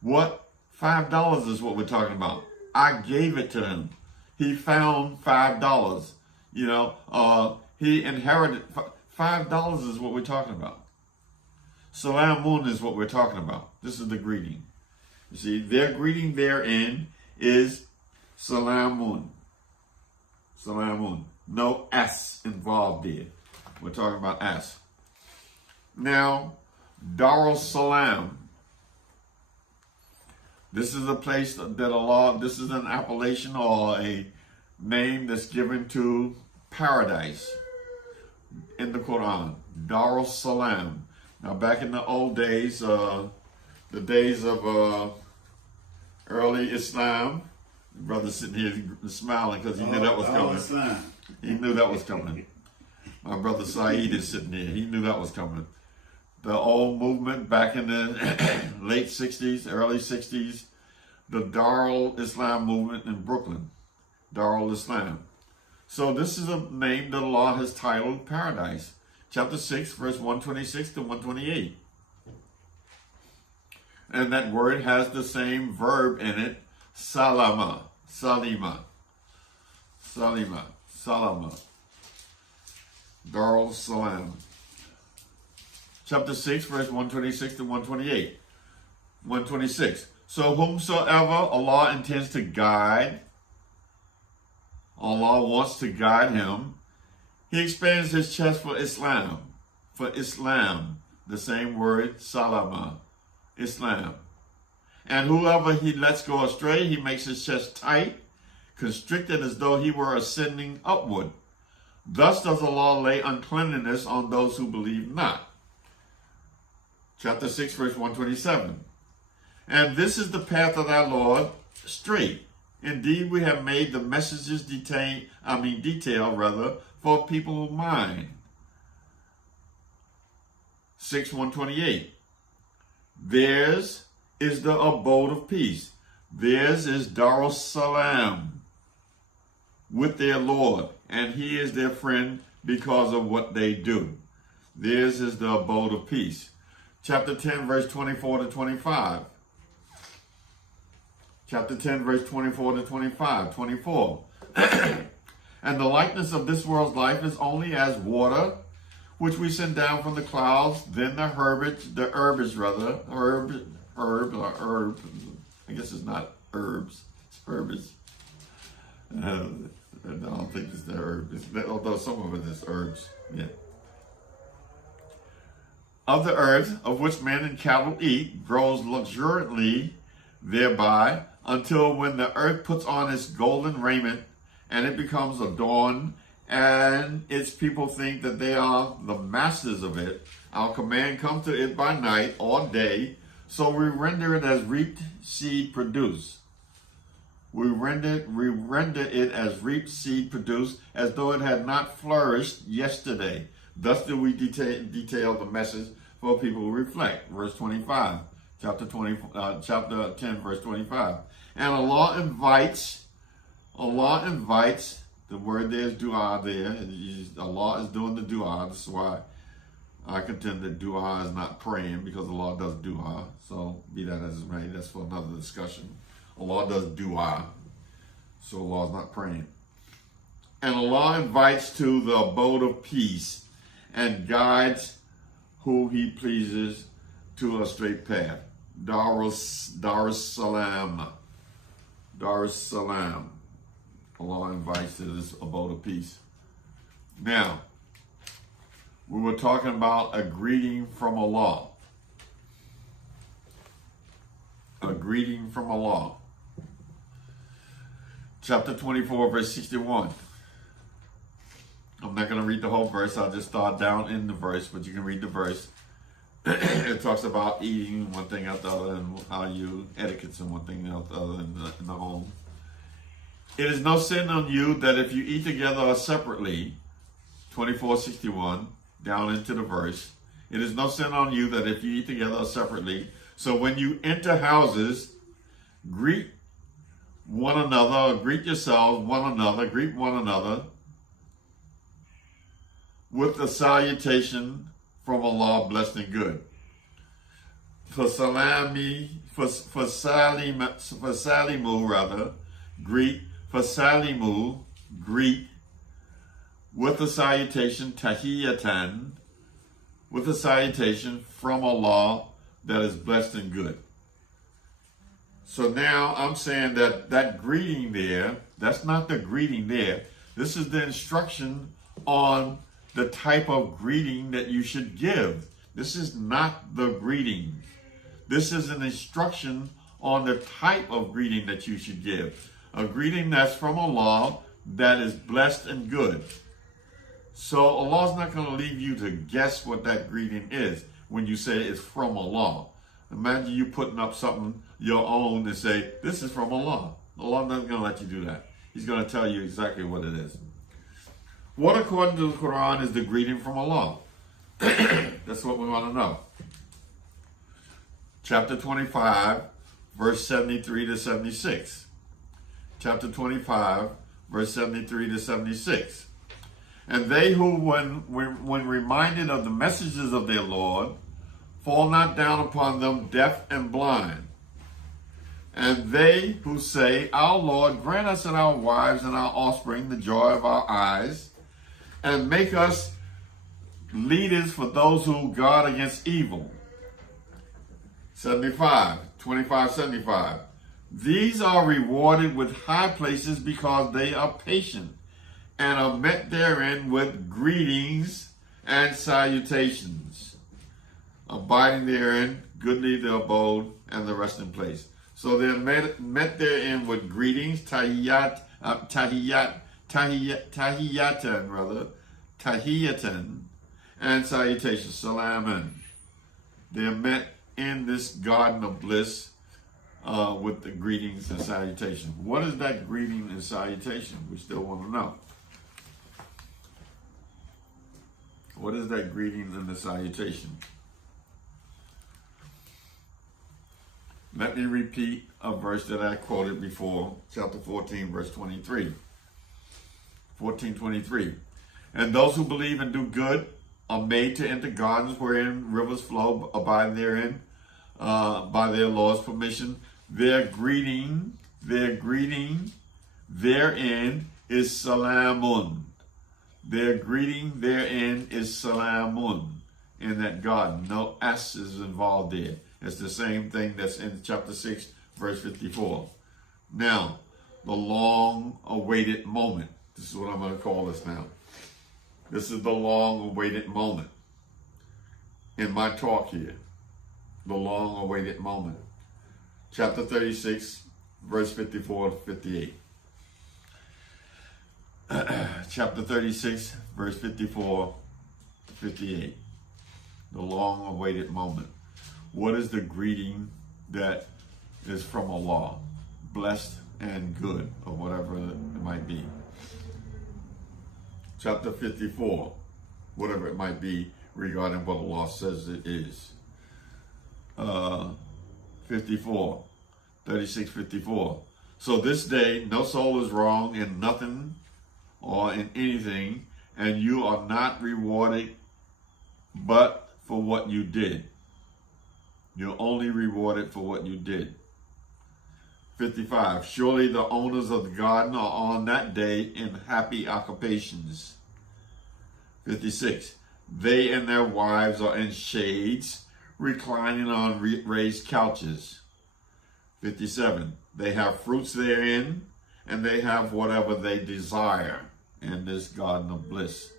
What? $5 is what we're talking about. I gave it to him. He found $5. You know, he inherited $5 is what we're talking about. Salamun is what we're talking about. This is the greeting. You see, their greeting therein is Salamun. Salamun. No S involved there. We're talking about S. Now, Darul Salam. This is a place that Allah, this is an appellation or a name that's given to paradise in the Quran. Darul Salam. Now, back in the old days, the days of early Islam, the brother sitting here smiling because he knew that was coming. Islam. He knew that was coming. My brother Saeed is sitting there. He knew that was coming. The old movement back in the late 60s, early 60s, the Darul Islam movement in Brooklyn. Darul Islam. So this is a name that Allah has titled Paradise. Chapter 6, verse 126 to 128. And that word has the same verb in it, salama, salima, salima, salama. Darul Salam. Chapter 6, verse 126 to 128. 126. So whomsoever Allah intends to guide, Allah wants to guide him, he expands his chest for Islam. For Islam, the same word, salama, Islam. And whoever he lets go astray, he makes his chest tight, constricted as though he were ascending upward. Thus does Allah lay uncleanliness on those who believe not. Chapter 6, verse 127. And this is the path of thy Lord, straight. Indeed, we have made the messages detail for people of mind. 6:128. Theirs is the abode of peace. Theirs is Darus Salam with their Lord, and he is their friend because of what they do. Theirs is the abode of peace. Chapter 10, verse 24 to 25. Chapter 10, verse 24 to 25. 24. And the likeness of this world's life is only as water, which we send down from the clouds, then the herbage, I guess it's not herbs, it's herbage. I don't think it's the herb, although some of it is herbs, yeah. of the earth, of which men and cattle eat, grows luxuriantly thereby, until when the earth puts on its golden raiment, and it becomes adorned, and its people think that they are the masters of it. Our command comes to it by night or day, so we render it as reaped seed produce. We render it as reaped seed produced, as though it had not flourished yesterday. Thus do we detail the message for people who reflect. Verse 25, chapter 10, verse 25. And Allah invites, the word there is dua there. Allah is doing the dua. This is why I contend that dua is not praying, because Allah does dua. So be that as it may, that's for another discussion. Allah does dua, so Allah is not praying. And Allah invites to the abode of peace and guides who He pleases to a straight path. Darussalam. Allah invites to this abode of peace. Now, we were talking about a greeting from Allah. A greeting from Allah. Chapter 24, verse 61. I'm not going to read the whole verse. I'll just start down in the verse, but you can read the verse. It talks about eating one thing after the other, and how you etiquettes and one thing after the other in the home. It is no sin on you that if you eat together or separately, 24:61, down into the verse. It is no sin on you that if you eat together or separately. So when you enter houses, greet one another, or greet yourselves, greet one another with the salutation from Allah, blessed and good. For salimu, greet. For salimu, greet with the salutation tahiyatan, with the salutation from Allah that is blessed and good. So now I'm saying that greeting there, that's not the greeting there. This is the instruction on the type of greeting that you should give. This is not the greeting. This is an instruction on the type of greeting that you should give. A greeting that's from Allah that is blessed and good. So Allah's not going to leave you to guess what that greeting is when you say it's from Allah. Imagine you putting up something your own and say, this is from Allah. Allah not going to let you do that. He's going to tell you exactly what it is. What, according to the Quran, is the greeting from Allah? That's what we want to know. Chapter 25, verse 73 to 76. Chapter 25, verse 73 to 76. And they who, when reminded of the messages of their Lord, fall not down upon them deaf and blind. And they who say, our Lord, grant us and our wives and our offspring the joy of our eyes, and make us leaders for those who guard against evil. 25:75. These are rewarded with high places because they are patient, and are met therein with greetings and salutations. Abiding therein, goodly the abode and the resting place. So they're met therein with greetings, tahiyatan, and salutations, salamun. They're met in this garden of bliss with the greetings and salutation. What is that greeting and salutation? We still want to know. What is that greeting and the salutation? Let me repeat a verse that I quoted before, chapter 14, verse 23. 14:23. And those who believe and do good are made to enter gardens wherein rivers flow, abide therein by their Lord's permission. Their greeting therein is salamun. Their greeting therein is salamun in that garden. No S is involved there. It's the same thing that's in chapter 6, verse 54. Now, the long-awaited moment. This is what I'm going to call this now. This is the long-awaited moment. in my talk here, the long-awaited moment. Chapter 36, verse 54 to 58. Chapter 36, verse 54 to 58. The long-awaited moment. What is the greeting that is from Allah? Blessed and good, or whatever it might be. Chapter 54, whatever it might be regarding what Allah says it is. 54, 36, 54. So this day, no soul is wrong in nothing or in anything, and you are not rewarded but for what you did. You're only rewarded for what you did. 55. Surely the owners of the garden are on that day in happy occupations. 56. They and their wives are in shades, reclining on raised couches. 57. They have fruits therein, and they have whatever they desire in this garden of bliss.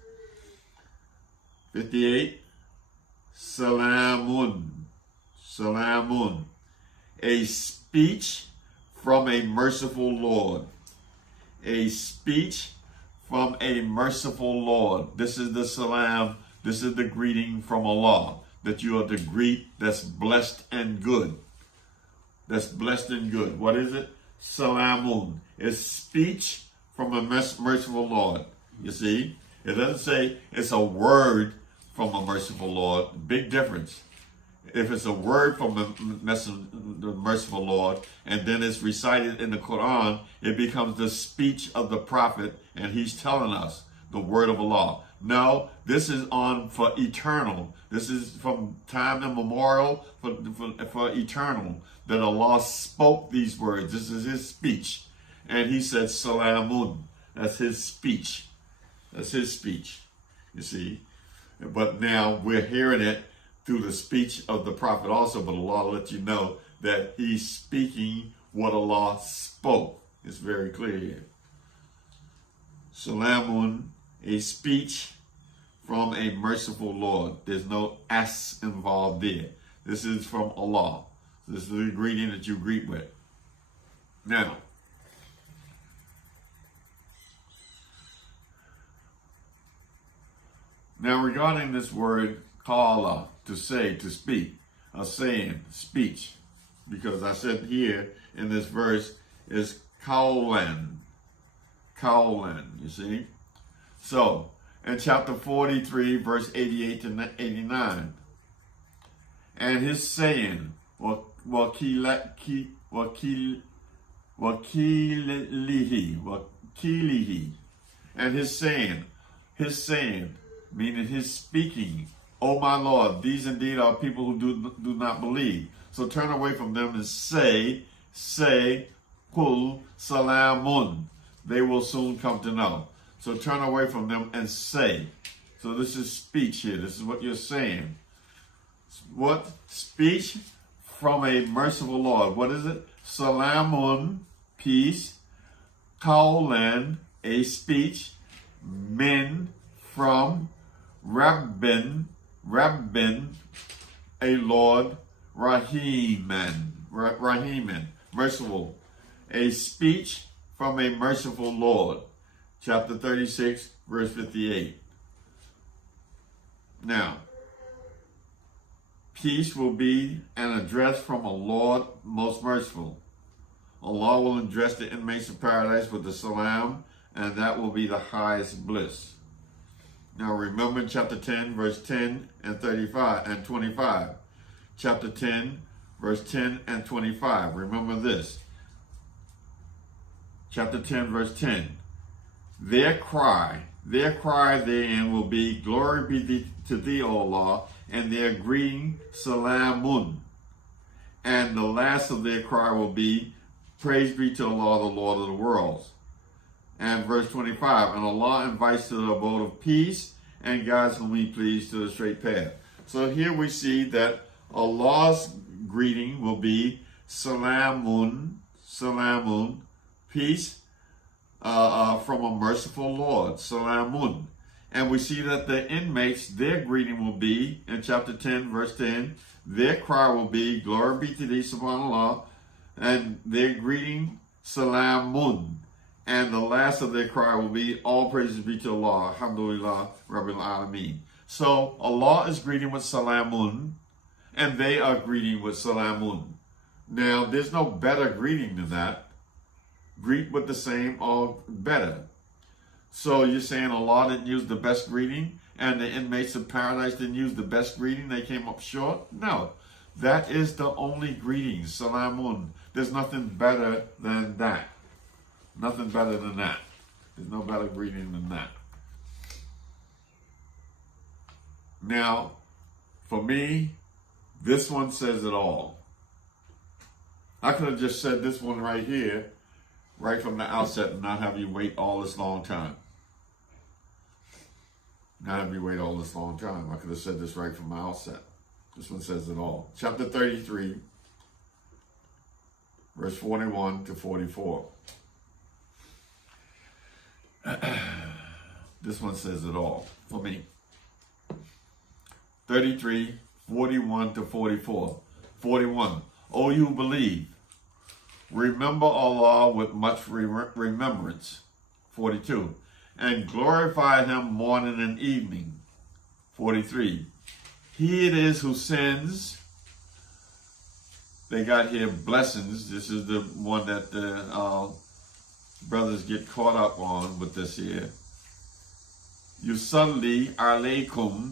58. Salamun. Salamun. A speech from a merciful Lord. A speech from a merciful Lord. This is the salam. This is the greeting from Allah. That you are to greet that's blessed and good. That's blessed and good. What is it? Salamun. It's speech from a merciful Lord. You see? It doesn't say it's a word from a merciful Lord. Big difference. If it's a word from the merciful Lord, and then it's recited in the Quran, it becomes the speech of the prophet, and he's telling us the word of Allah. No, this is on for eternal. This is from time immemorial for eternal, that Allah spoke these words. This is his speech. And he said, Salamun. That's his speech. That's his speech, you see. But now we're hearing it through the speech of the prophet also, but Allah let you know that he's speaking what Allah spoke. It's very clear here. Salamun, a speech from a merciful Lord. There's no S involved there. This is from Allah. This is the greeting that you greet with. Now regarding this word, qala, to say, to speak, a saying, speech, because I said here in this verse is qawlan, you see? So, in chapter 43, verse 88 to 89, and his saying, wakilihi, and his saying, meaning his speaking, O my Lord, these indeed are people who do not believe. So turn away from them and say, Kul salamun. They will soon come to know. So turn away from them and say. So this is speech here. This is what you're saying. What? Speech from a merciful Lord. What is it? Salamun, peace. Qawlan, a speech. Min, from. Rabbin, a Lord. Rahiman, merciful. A speech from a merciful Lord. Chapter 36, verse 58. Now, peace will be an address from a Lord most merciful. Allah will address the inmates of paradise with the salam, and that will be the highest bliss. Now remember in chapter 10, verse 10 and 35 and 25. Chapter 10, verse 10 and 25. Remember this. Chapter 10, verse 10. Their cry therein will be, glory be to thee, O Allah, and their greeting, salamun. And the last of their cry will be, praise be to Allah, the Lord of the worlds. And verse 25, and Allah invites to the abode of peace and guides whom he please to the straight path. So here we see that Allah's greeting will be salamun, peace from a merciful Lord, salamun. And we see that the inmates, their greeting will be, in chapter 10, verse 10, their cry will be, glory be to thee, subhanallah, and their greeting, Salamun. And the last of their cry will be, all praises be to Allah, alhamdulillah, rabbil alameen. So Allah is greeting with Salamun, and they are greeting with Salamun. Now, there's no better greeting than that. Greet with the same or better. So you're saying Allah didn't use the best greeting and the inmates of paradise didn't use the best greeting? They came up short? No. That is the only greeting, Salamun. There's nothing better than that. Nothing better than that. There's no better greeting than that. Now, for me, this one says it all. I could have just said this one right here, right from the outset, and not have you wait all this long time. Not have you wait all this long time. I could have said this right from the outset. This one says it all. Chapter 33, verse 41 to 44. This one says it all for me. 33, 41 to 44. 41. O you believe, remember Allah with much remembrance. 42. And glorify him morning and evening. 43. He it is who sends. They got here blessings. This is the one that the brothers get caught up on with this here. Yusalli alaykum.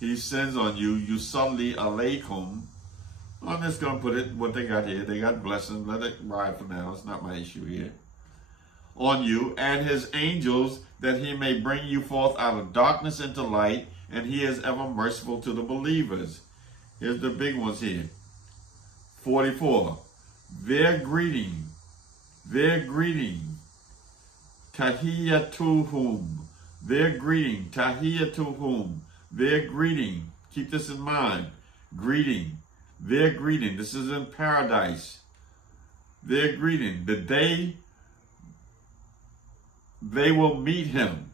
He sends on you. Yusalli alaykum. I'm just going to put it what they got here. They got blessings. Let it ride for now. It's not my issue here. On you and his angels, that he may bring you forth out of darkness into light, and he is ever merciful to the believers. Here's the big ones here. 44. Their greeting, tahiyyatuhum, their greeting, tahiyyatuhum, their greeting, keep this in mind, greeting, their greeting, this is in paradise, their greeting, the day they will meet him,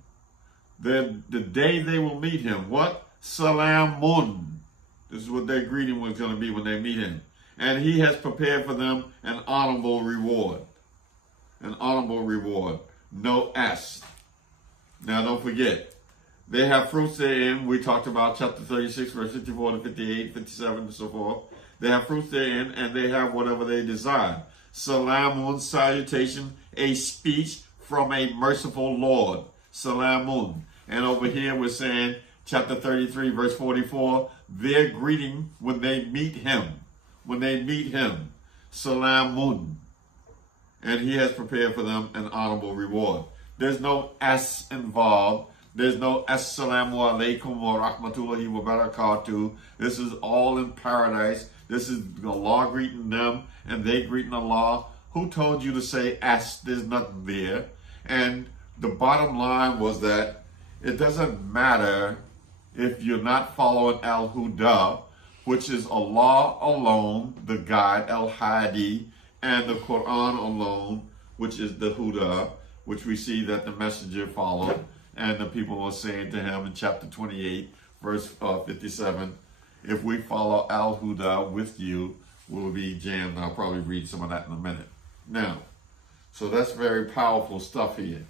the day they will meet him, what? Salamun. This is what their greeting was going to be when they meet him. And he has prepared for them an honorable reward. An honorable reward. No S. Now don't forget, they have fruits therein. We talked about chapter 36, verse 54 to 58, 57, and so forth. They have fruits therein, and they have whatever they desire. Salamun, salutation, a speech from a merciful Lord. Salamun. And over here we're saying, chapter 33, verse 44, their greeting when they meet him. When they meet him. Salamun. And he has prepared for them an honorable reward. There's no S involved. There's no Assalamu Alaykum wa rahmatullahi wa barakatuh. This is all in paradise. This is Allah greeting them and they greeting Allah. Who told you to say S? There's nothing there. And the bottom line was that it doesn't matter if you're not following Al-Huda, which is Allah alone, the guide, Al-Hadi, and the Quran alone, which is the Huda, which we see that the messenger followed. And the people were saying to him in chapter 28, verse 57, if we follow Al-Huda with you, we'll be jammed. I'll probably read some of that in a minute. Now, so that's very powerful stuff here.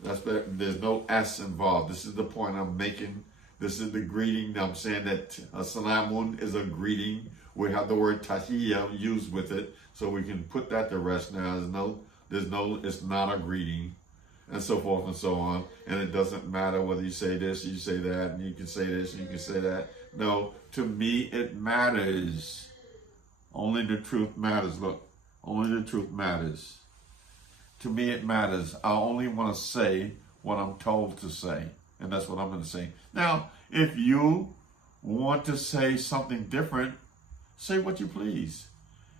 There's no S involved. This is the point I'm making. This is the greeting. I'm saying that Salamun is a greeting. We have the word Tahiyya used with it, so we can put that to rest now. It's not a greeting, and so forth and so on. And it doesn't matter whether you say this, you say that, and you can say this, and you can say that. No, to me it matters. Only the truth matters. Look, only the truth matters. To me it matters. I only want to say what I'm told to say. And that's what I'm going to say. Now, if you want to say something different, say what you please.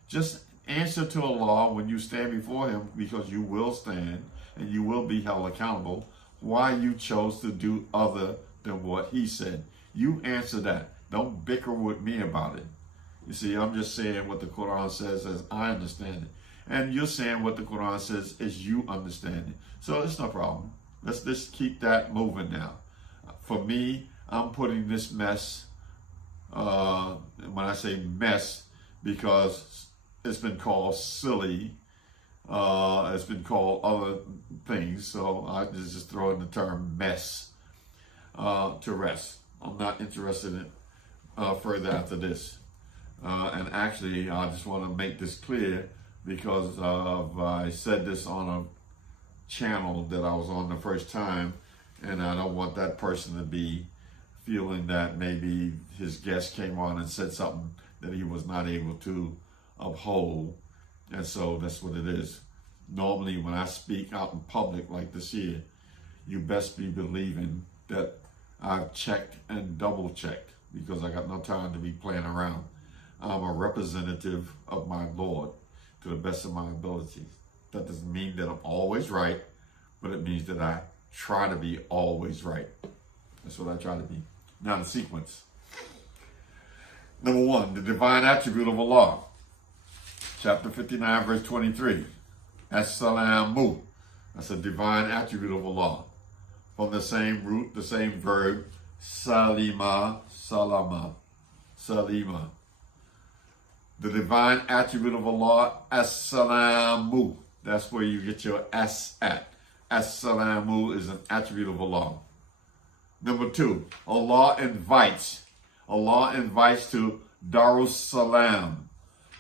Just answer to Allah when you stand before him, because you will stand and you will be held accountable, why you chose to do other than what he said. You answer that. Don't bicker with me about it. You see, I'm just saying what the Quran says as I understand it. And you're saying what the Quran says as you understand it. So it's no problem. Let's just keep that moving now. For me, I'm putting this mess, when I say mess, because it's been called silly, it's been called other things, so I just throw in the term mess to rest. I'm not interested in further after this. And actually, I just want to make this clear because I said this on a channel that I was on the first time, and I don't want that person to be feeling that maybe his guest came on and said something that he was not able to uphold. And so that's what it is. Normally, when I speak out in public like this here, you best be believing that I've checked and double checked, because I got no time to be playing around. I'm a representative of my Lord to the best of my abilities. That doesn't mean that I'm always right, but it means that I try to be always right. That's what I try to be. Now the sequence. Number 1, the divine attribute of Allah. Chapter 59, verse 23. As-salamu. That's a divine attribute of Allah. From the same root, the same verb, salima, salama, salima. The divine attribute of Allah, as-salamu. That's where you get your S at. As-salamu is an attribute of Allah. Number 2, Allah invites. Allah invites to Darus Salam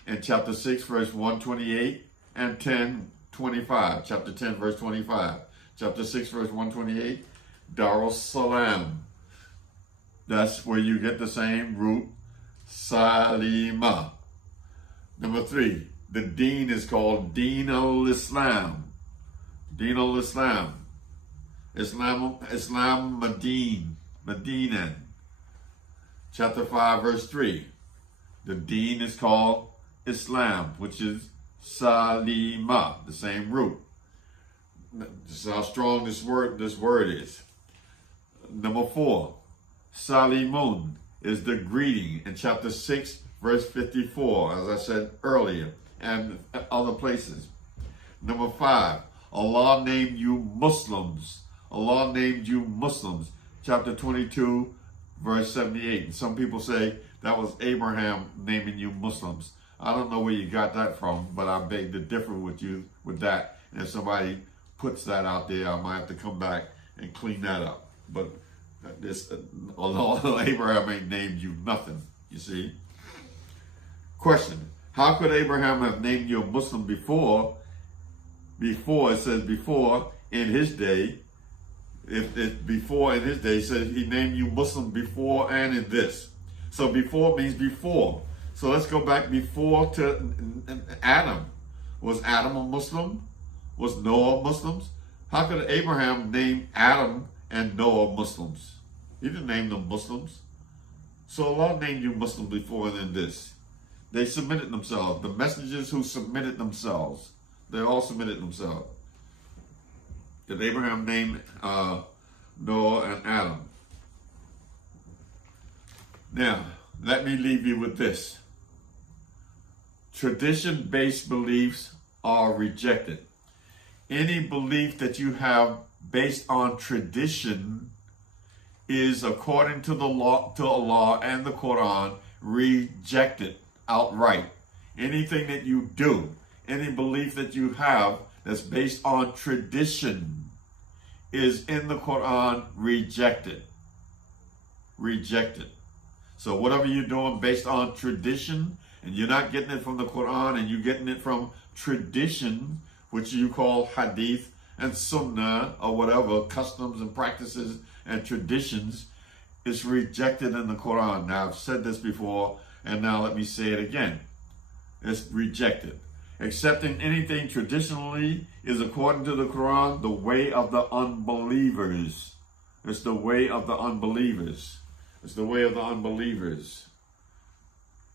in chapter 6, verse 128 and 10:25. Chapter 10, verse 25. Chapter 6, verse 128, Darus Salam. That's where you get the same root, Salima. Number 3, the deen is called Deen al-Islam. Deen al-Islam. Islam Medinan. Chapter 5, verse 3. The deen is called Islam, which is Salima, the same root. This is how strong this word is. Number 4, Salimun is the greeting in chapter 6, verse 54, as I said earlier, and other places. Number 5, Allah named you Muslims. Allah named you Muslims. Chapter 22, verse 78. And some people say that was Abraham naming you Muslims. I don't know where you got that from, but I beg to differ with you with that. And if somebody puts that out there, I might have to come back and clean that up. But this, although Abraham ain't named you nothing, you see. Question: how could Abraham have named you a Muslim before? Before, it says before in his day. If before in his day, says he named you Muslim before and in this. So before means before. So let's go back before to Adam. Was Adam a Muslim? Was Noah Muslims? How could Abraham name Adam and Noah Muslims? He didn't name them Muslims. So Allah named you Muslim before and in this. They submitted themselves. The messengers who submitted themselves, they all submitted themselves. Did Abraham name Noah and Adam? Now, let me leave you with this. Tradition-based beliefs are rejected. Any belief that you have based on tradition is, according to the law, to Allah and the Quran, rejected outright. Anything that you do, any belief that you have that's based on tradition is in the Quran rejected. Rejected. So whatever you're doing based on tradition, and you're not getting it from the Quran, and you're getting it from tradition, which you call hadith and sunnah or whatever, customs and practices and traditions, is rejected in the Quran. Now, I've said this before, and now let me say it again. It's rejected. Accepting anything traditionally is, according to the Quran, the way of the unbelievers. It's the way of the unbelievers. It's the way of the unbelievers.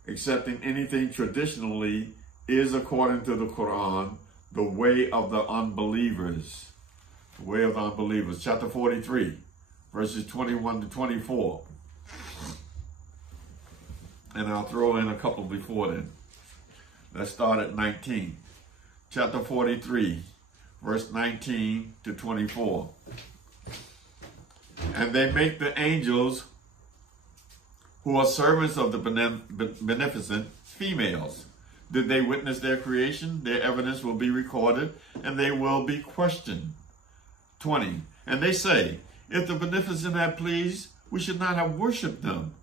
Accepting anything traditionally is, according to the Quran, the way of the unbelievers. The way of the unbelievers. Chapter 43, verses 21 to 24. And I'll throw in a couple before then. Let's start at 19. Chapter 43, verse 19 to 24. And they make the angels who are servants of the beneficent females. Did they witness their creation? Their evidence will be recorded, and they will be questioned. 20. And they say, if the beneficent had pleased, we should not have worshipped them.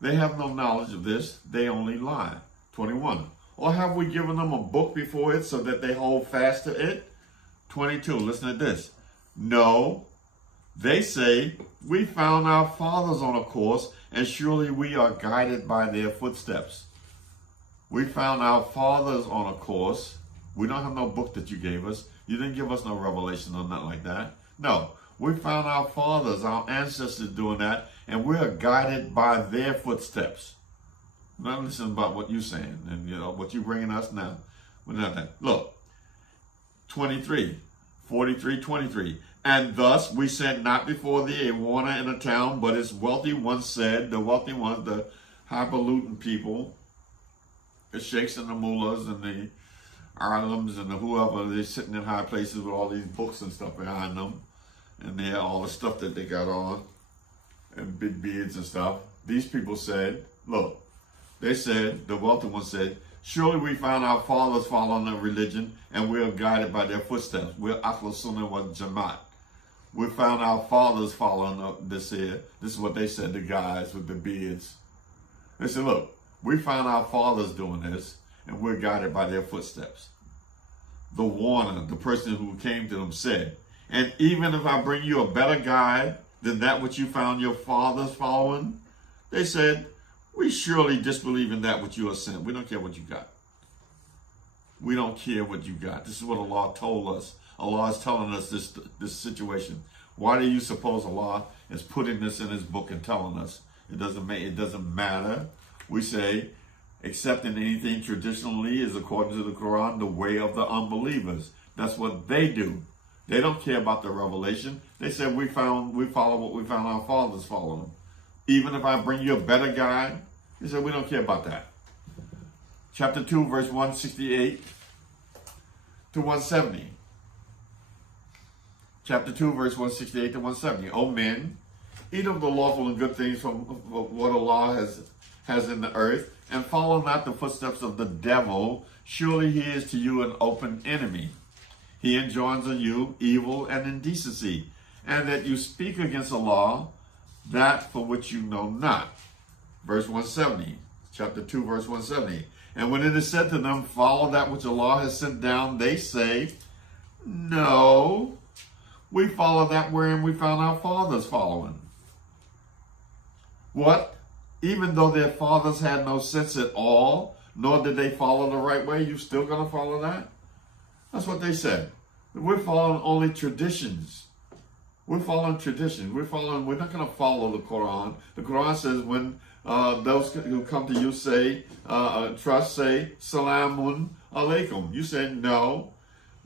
They have no knowledge of this. They only lie. 21. Or have we given them a book before it so that they hold fast to it? 22. Listen to this. No. They say, we found our fathers on a course, and surely we are guided by their footsteps. We found our fathers on a course. We don't have no book that you gave us. You didn't give us no revelation or nothing like that. No, we found our fathers, our ancestors doing that, and we are guided by their footsteps. Not listen about what you're saying and what you're bringing us now. We're not that. Look, 23, 43, 23. And thus we sent not before thee a warner in a town, but its wealthy ones said, the wealthy ones, the highfalutin people, the sheikhs and the mullahs and the alims and the whoever, they're sitting in high places with all these books and stuff behind them. And they're all the stuff that they got on and big beards and stuff. These people said, look, they said, the wealthy ones said, surely we found our fathers following a religion and we are guided by their footsteps. We're Ahl Sunnah wal Jamaat. We found our fathers following this here. This is what they said, the guys with the beards. They said, look, we found our fathers doing this and we're guided by their footsteps. The warner, the person who came to them said, and even if I bring you a better guide than that which you found your fathers following, they said, we surely disbelieve in that which you are sent. We don't care what you got. We don't care what you got. This is what Allah told us. Allah is telling us this situation. Why do you suppose Allah is putting this in his book and telling us? It doesn't matter. We say, accepting anything traditionally is, according to the Quran, the way of the unbelievers. That's what they do. They don't care about the revelation. They said we follow what we found our fathers following. Even if I bring you a better guide, he said we don't care about that. Chapter 2, verse 168 to 170. Chapter 2, verse 168 to 170. O men, eat of the lawful and good things from what Allah has in the earth, and follow not the footsteps of the devil. Surely he is to you an open enemy. He enjoins on you evil and indecency, and that you speak against Allah, that for which you know not. Verse 170, chapter 2, verse 170. And when it is said to them, follow that which Allah has sent down, they say, no, we follow that wherein we found our fathers following. What? Even though their fathers had no sense at all, nor did they follow the right way, you still going to follow that? That's what they said. We're following only traditions. We're following tradition. We're not going to follow the Quran. The Quran says when those who come to you say, trust, say, Salamun Alaykum. You say, no.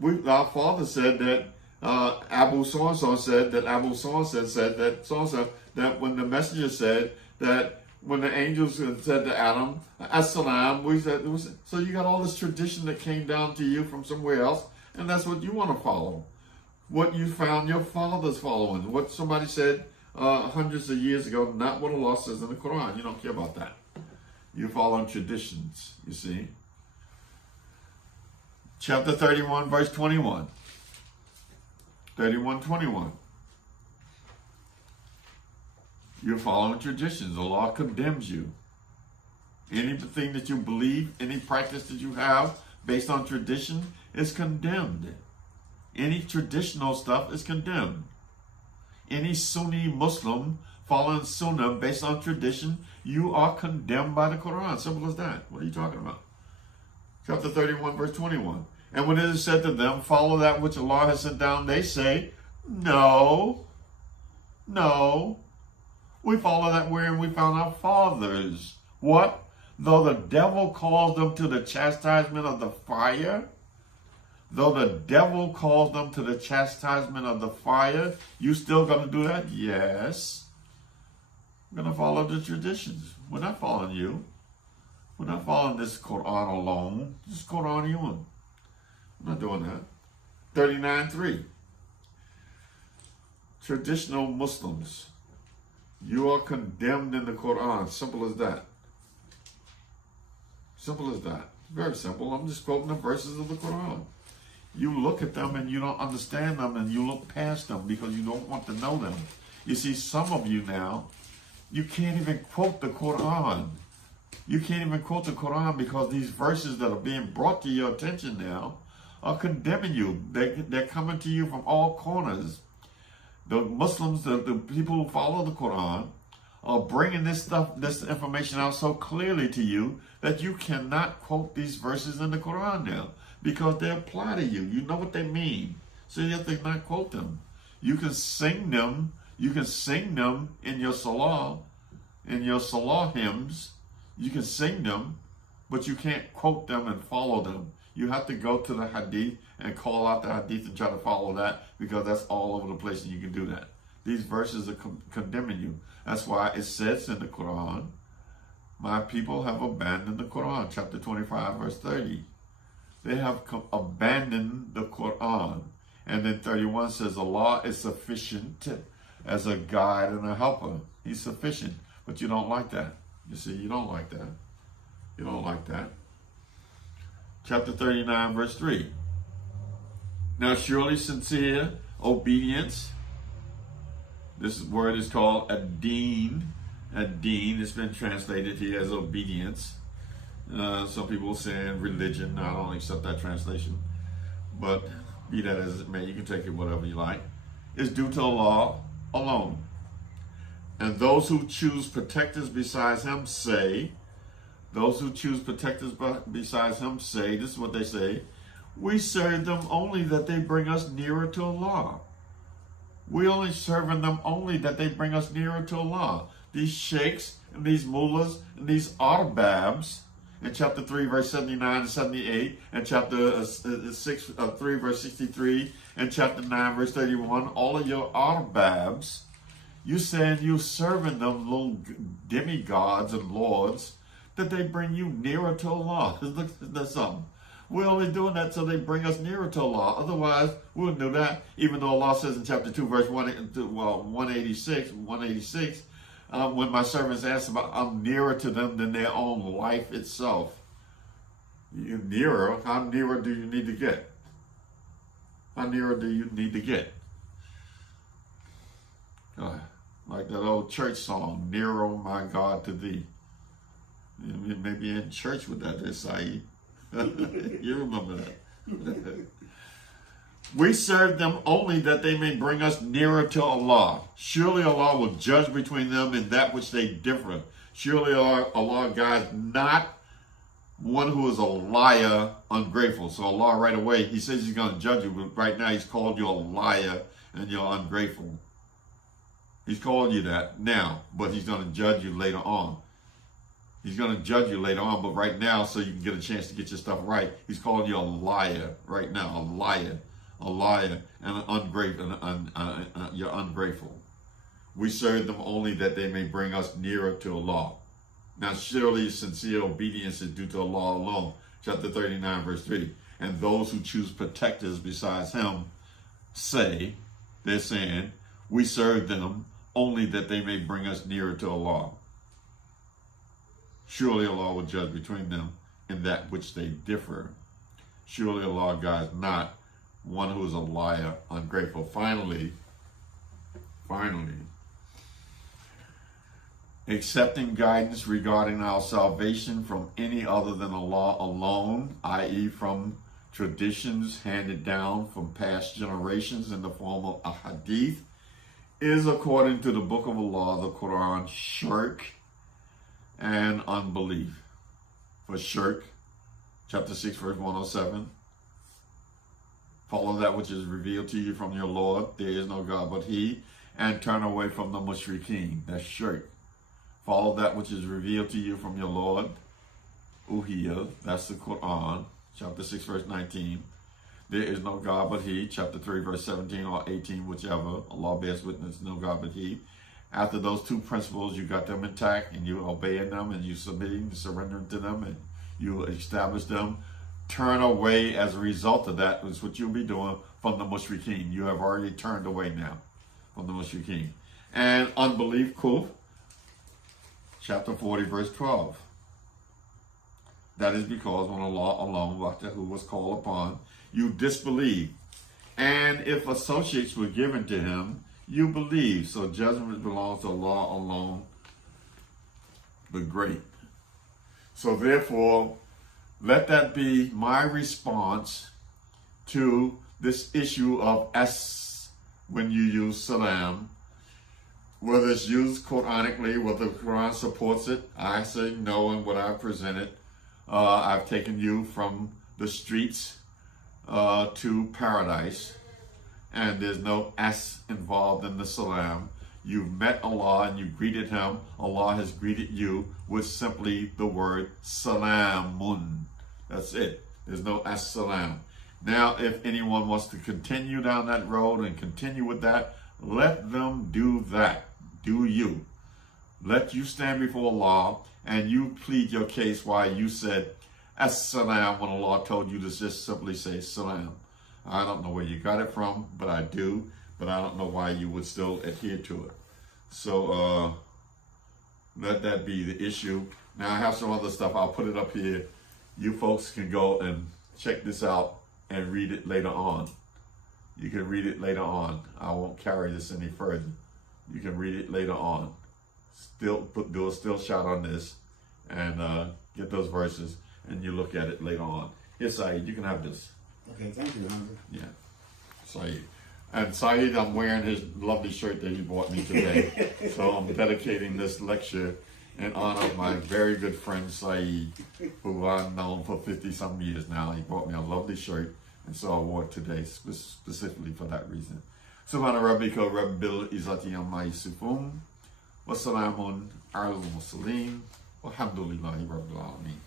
Our father said that, Abu so-and-so said that, Abu so-and-so said that, so-and-so, that when the messenger said that, when the angels said to Adam, As-salam, we said, so you got all this tradition that came down to you from somewhere else, and that's what you want to follow. What you found your fathers following. What somebody said hundreds of years ago, not what Allah says in the Quran. You don't care about that. You're following traditions, you see. Chapter 31, verse 21. 31:21. You're following traditions. Allah condemns you. Anything that you believe, any practice that you have based on tradition is condemned. Any traditional stuff is condemned. Any Sunni Muslim following Sunnah based on tradition, you are condemned by the Quran. Simple as that. What are you talking about? Chapter 31, verse 21. And when it is said to them, follow that which Allah has sent down, they say, no, we follow that wherein we found our fathers. What? Though the devil calls them to the chastisement of the fire, though the devil calls them to the chastisement of the fire, you still going to do that? Yes. We're going to follow the traditions. We're not following you. We're not following this Quran alone. This is Quran Yun. We're not doing that. 39:3. Traditional Muslims. You are condemned in the Quran. Simple as that. Simple as that. Very simple. I'm just quoting the verses of the Quran. You look at them and you don't understand them, and you look past them because you don't want to know them. You see, some of you now, you can't even quote the Quran. You can't even quote the Quran because these verses that are being brought to your attention now are condemning you. They're coming to you from all corners. The Muslims, the people who follow the Quran, are bringing this information out so clearly to you that you cannot quote these verses in the Quran now because they apply to you. You know what they mean, so you have to not quote them. You can sing them. You can sing them in your salah hymns. You can sing them, but you can't quote them and follow them. You have to go to the hadith and call out the hadith and try to follow that because that's all over the place and you can do that. These verses are condemning you. That's why it says in the Quran, my people have abandoned the Quran, chapter 25, verse 30. They have abandoned the Quran. And then 31 says, Allah is sufficient as a guide and a helper. He's sufficient, but you don't like that. You see, you don't like that. You don't like that. Chapter 39, verse 3. Now surely sincere obedience, this word is called ad-deen. Ad-deen, it's been translated here as obedience. Some people saying religion. I don't accept that translation. But be that as it may, you can take it whatever you like. Is due to Allah alone. And those who choose protectors besides him say, those who choose protectors besides him say, this is what they say, we serve them only that they bring us nearer to Allah. We only serving them only that they bring us nearer to Allah. These sheikhs and these mullahs and these arbabs in chapter 3, verse 79 and 78, and chapter 3, verse 63, and chapter 9, verse 31, all of your arbabs, you saying you serving them little demigods and lords that they bring you nearer to Allah. That's something. We're only doing that so they bring us nearer to Allah. Otherwise, we wouldn't do that. Even though Allah says in chapter 2, verse 186, when my servants ask about, I'm nearer to them than their own life itself. You're nearer. How nearer do you need to get? How nearer do you need to get? Like that old church song, Nearer My God to Thee. You may be in church with that, Saeed. You remember that. We serve them only that they may bring us nearer to Allah. Surely Allah will judge between them in that which they differ. Surely Allah guides not one who is a liar, ungrateful. So Allah right away, he says he's going to judge you, but right now he's called you a liar and you're ungrateful. He's called you that now, but he's going to judge you later on. He's going to judge you later on, but right now, so you can get a chance to get your stuff right, he's calling you a liar right now, a liar, and an ungrateful, you're ungrateful. We serve them only that they may bring us nearer to Allah. Now surely sincere obedience is due to Allah alone. Chapter 39, verse 3. And those who choose protectors besides him say, they're saying, we serve them only that they may bring us nearer to Allah. Surely Allah will judge between them in that which they differ. Surely Allah guides not one who is a liar, ungrateful. Finally, accepting guidance regarding our salvation from any other than Allah alone, i.e. from traditions handed down from past generations in the form of a hadith, is according to the book of Allah, the Quran, shirk and unbelief. For shirk, chapter 6, verse 107, follow that which is revealed to you from your Lord, there is no God but He, and turn away from the mushrikeen. That's shirk. Follow that which is revealed to you from your Lord, Uhiya, that's the Quran, chapter 6, verse 19. There is no God but He, chapter 3, verse 17 or 18, whichever. Allah bears witness, no God but He. After those two principles, you got them intact, and you obeying them, and you submitting, surrendering to them, and you establish them. Turn away as a result of that is what you'll be doing from the mushrikeen. You have already turned away now from the mushrikeen. And unbelief, kuf, chapter 40, verse 12. That is because when Allah alone was called upon, you disbelieve. And if associates were given to him, you believe. So judgment belongs to Allah alone, the great. So therefore, let that be my response to this issue of S when you use salam. Whether it's used Quranically, whether the Quran supports it, I say no in what I presented. I've taken you from the streets to paradise, and there's no S involved in the salam. You've met Allah and you greeted him. Allah has greeted you with simply the word Salamun. That's it. There's no as-salam. Now, if anyone wants to continue down that road and continue with that, let them do that. Do you. Let you stand before Allah and you plead your case why you said as-salam when Allah told you to just simply say salam. I don't know where you got it from, but I do. But I don't know why you would still adhere to it. So let that be the issue. Now I have some other stuff. I'll put it up here. You folks can go and check this out and read it later on. You can read it later on. I won't carry this any further. You can read it later on. Do a still shot on this and get those verses and you look at it later on. Here, Saeed, you can have this. Okay, thank you, Hamza. Yeah, Saeed. And Saeed, I'm wearing his lovely shirt that he bought me today. So I'm dedicating this lecture in honor of my very good friend Saeed, who I've known for 50-some years now. He bought me a lovely shirt, and so I wore it today specifically for that reason. Subhana rabbika rabbil izzati amma yasifun, wa salamun alal mursalin, walhamdulillahi rabbil alamin.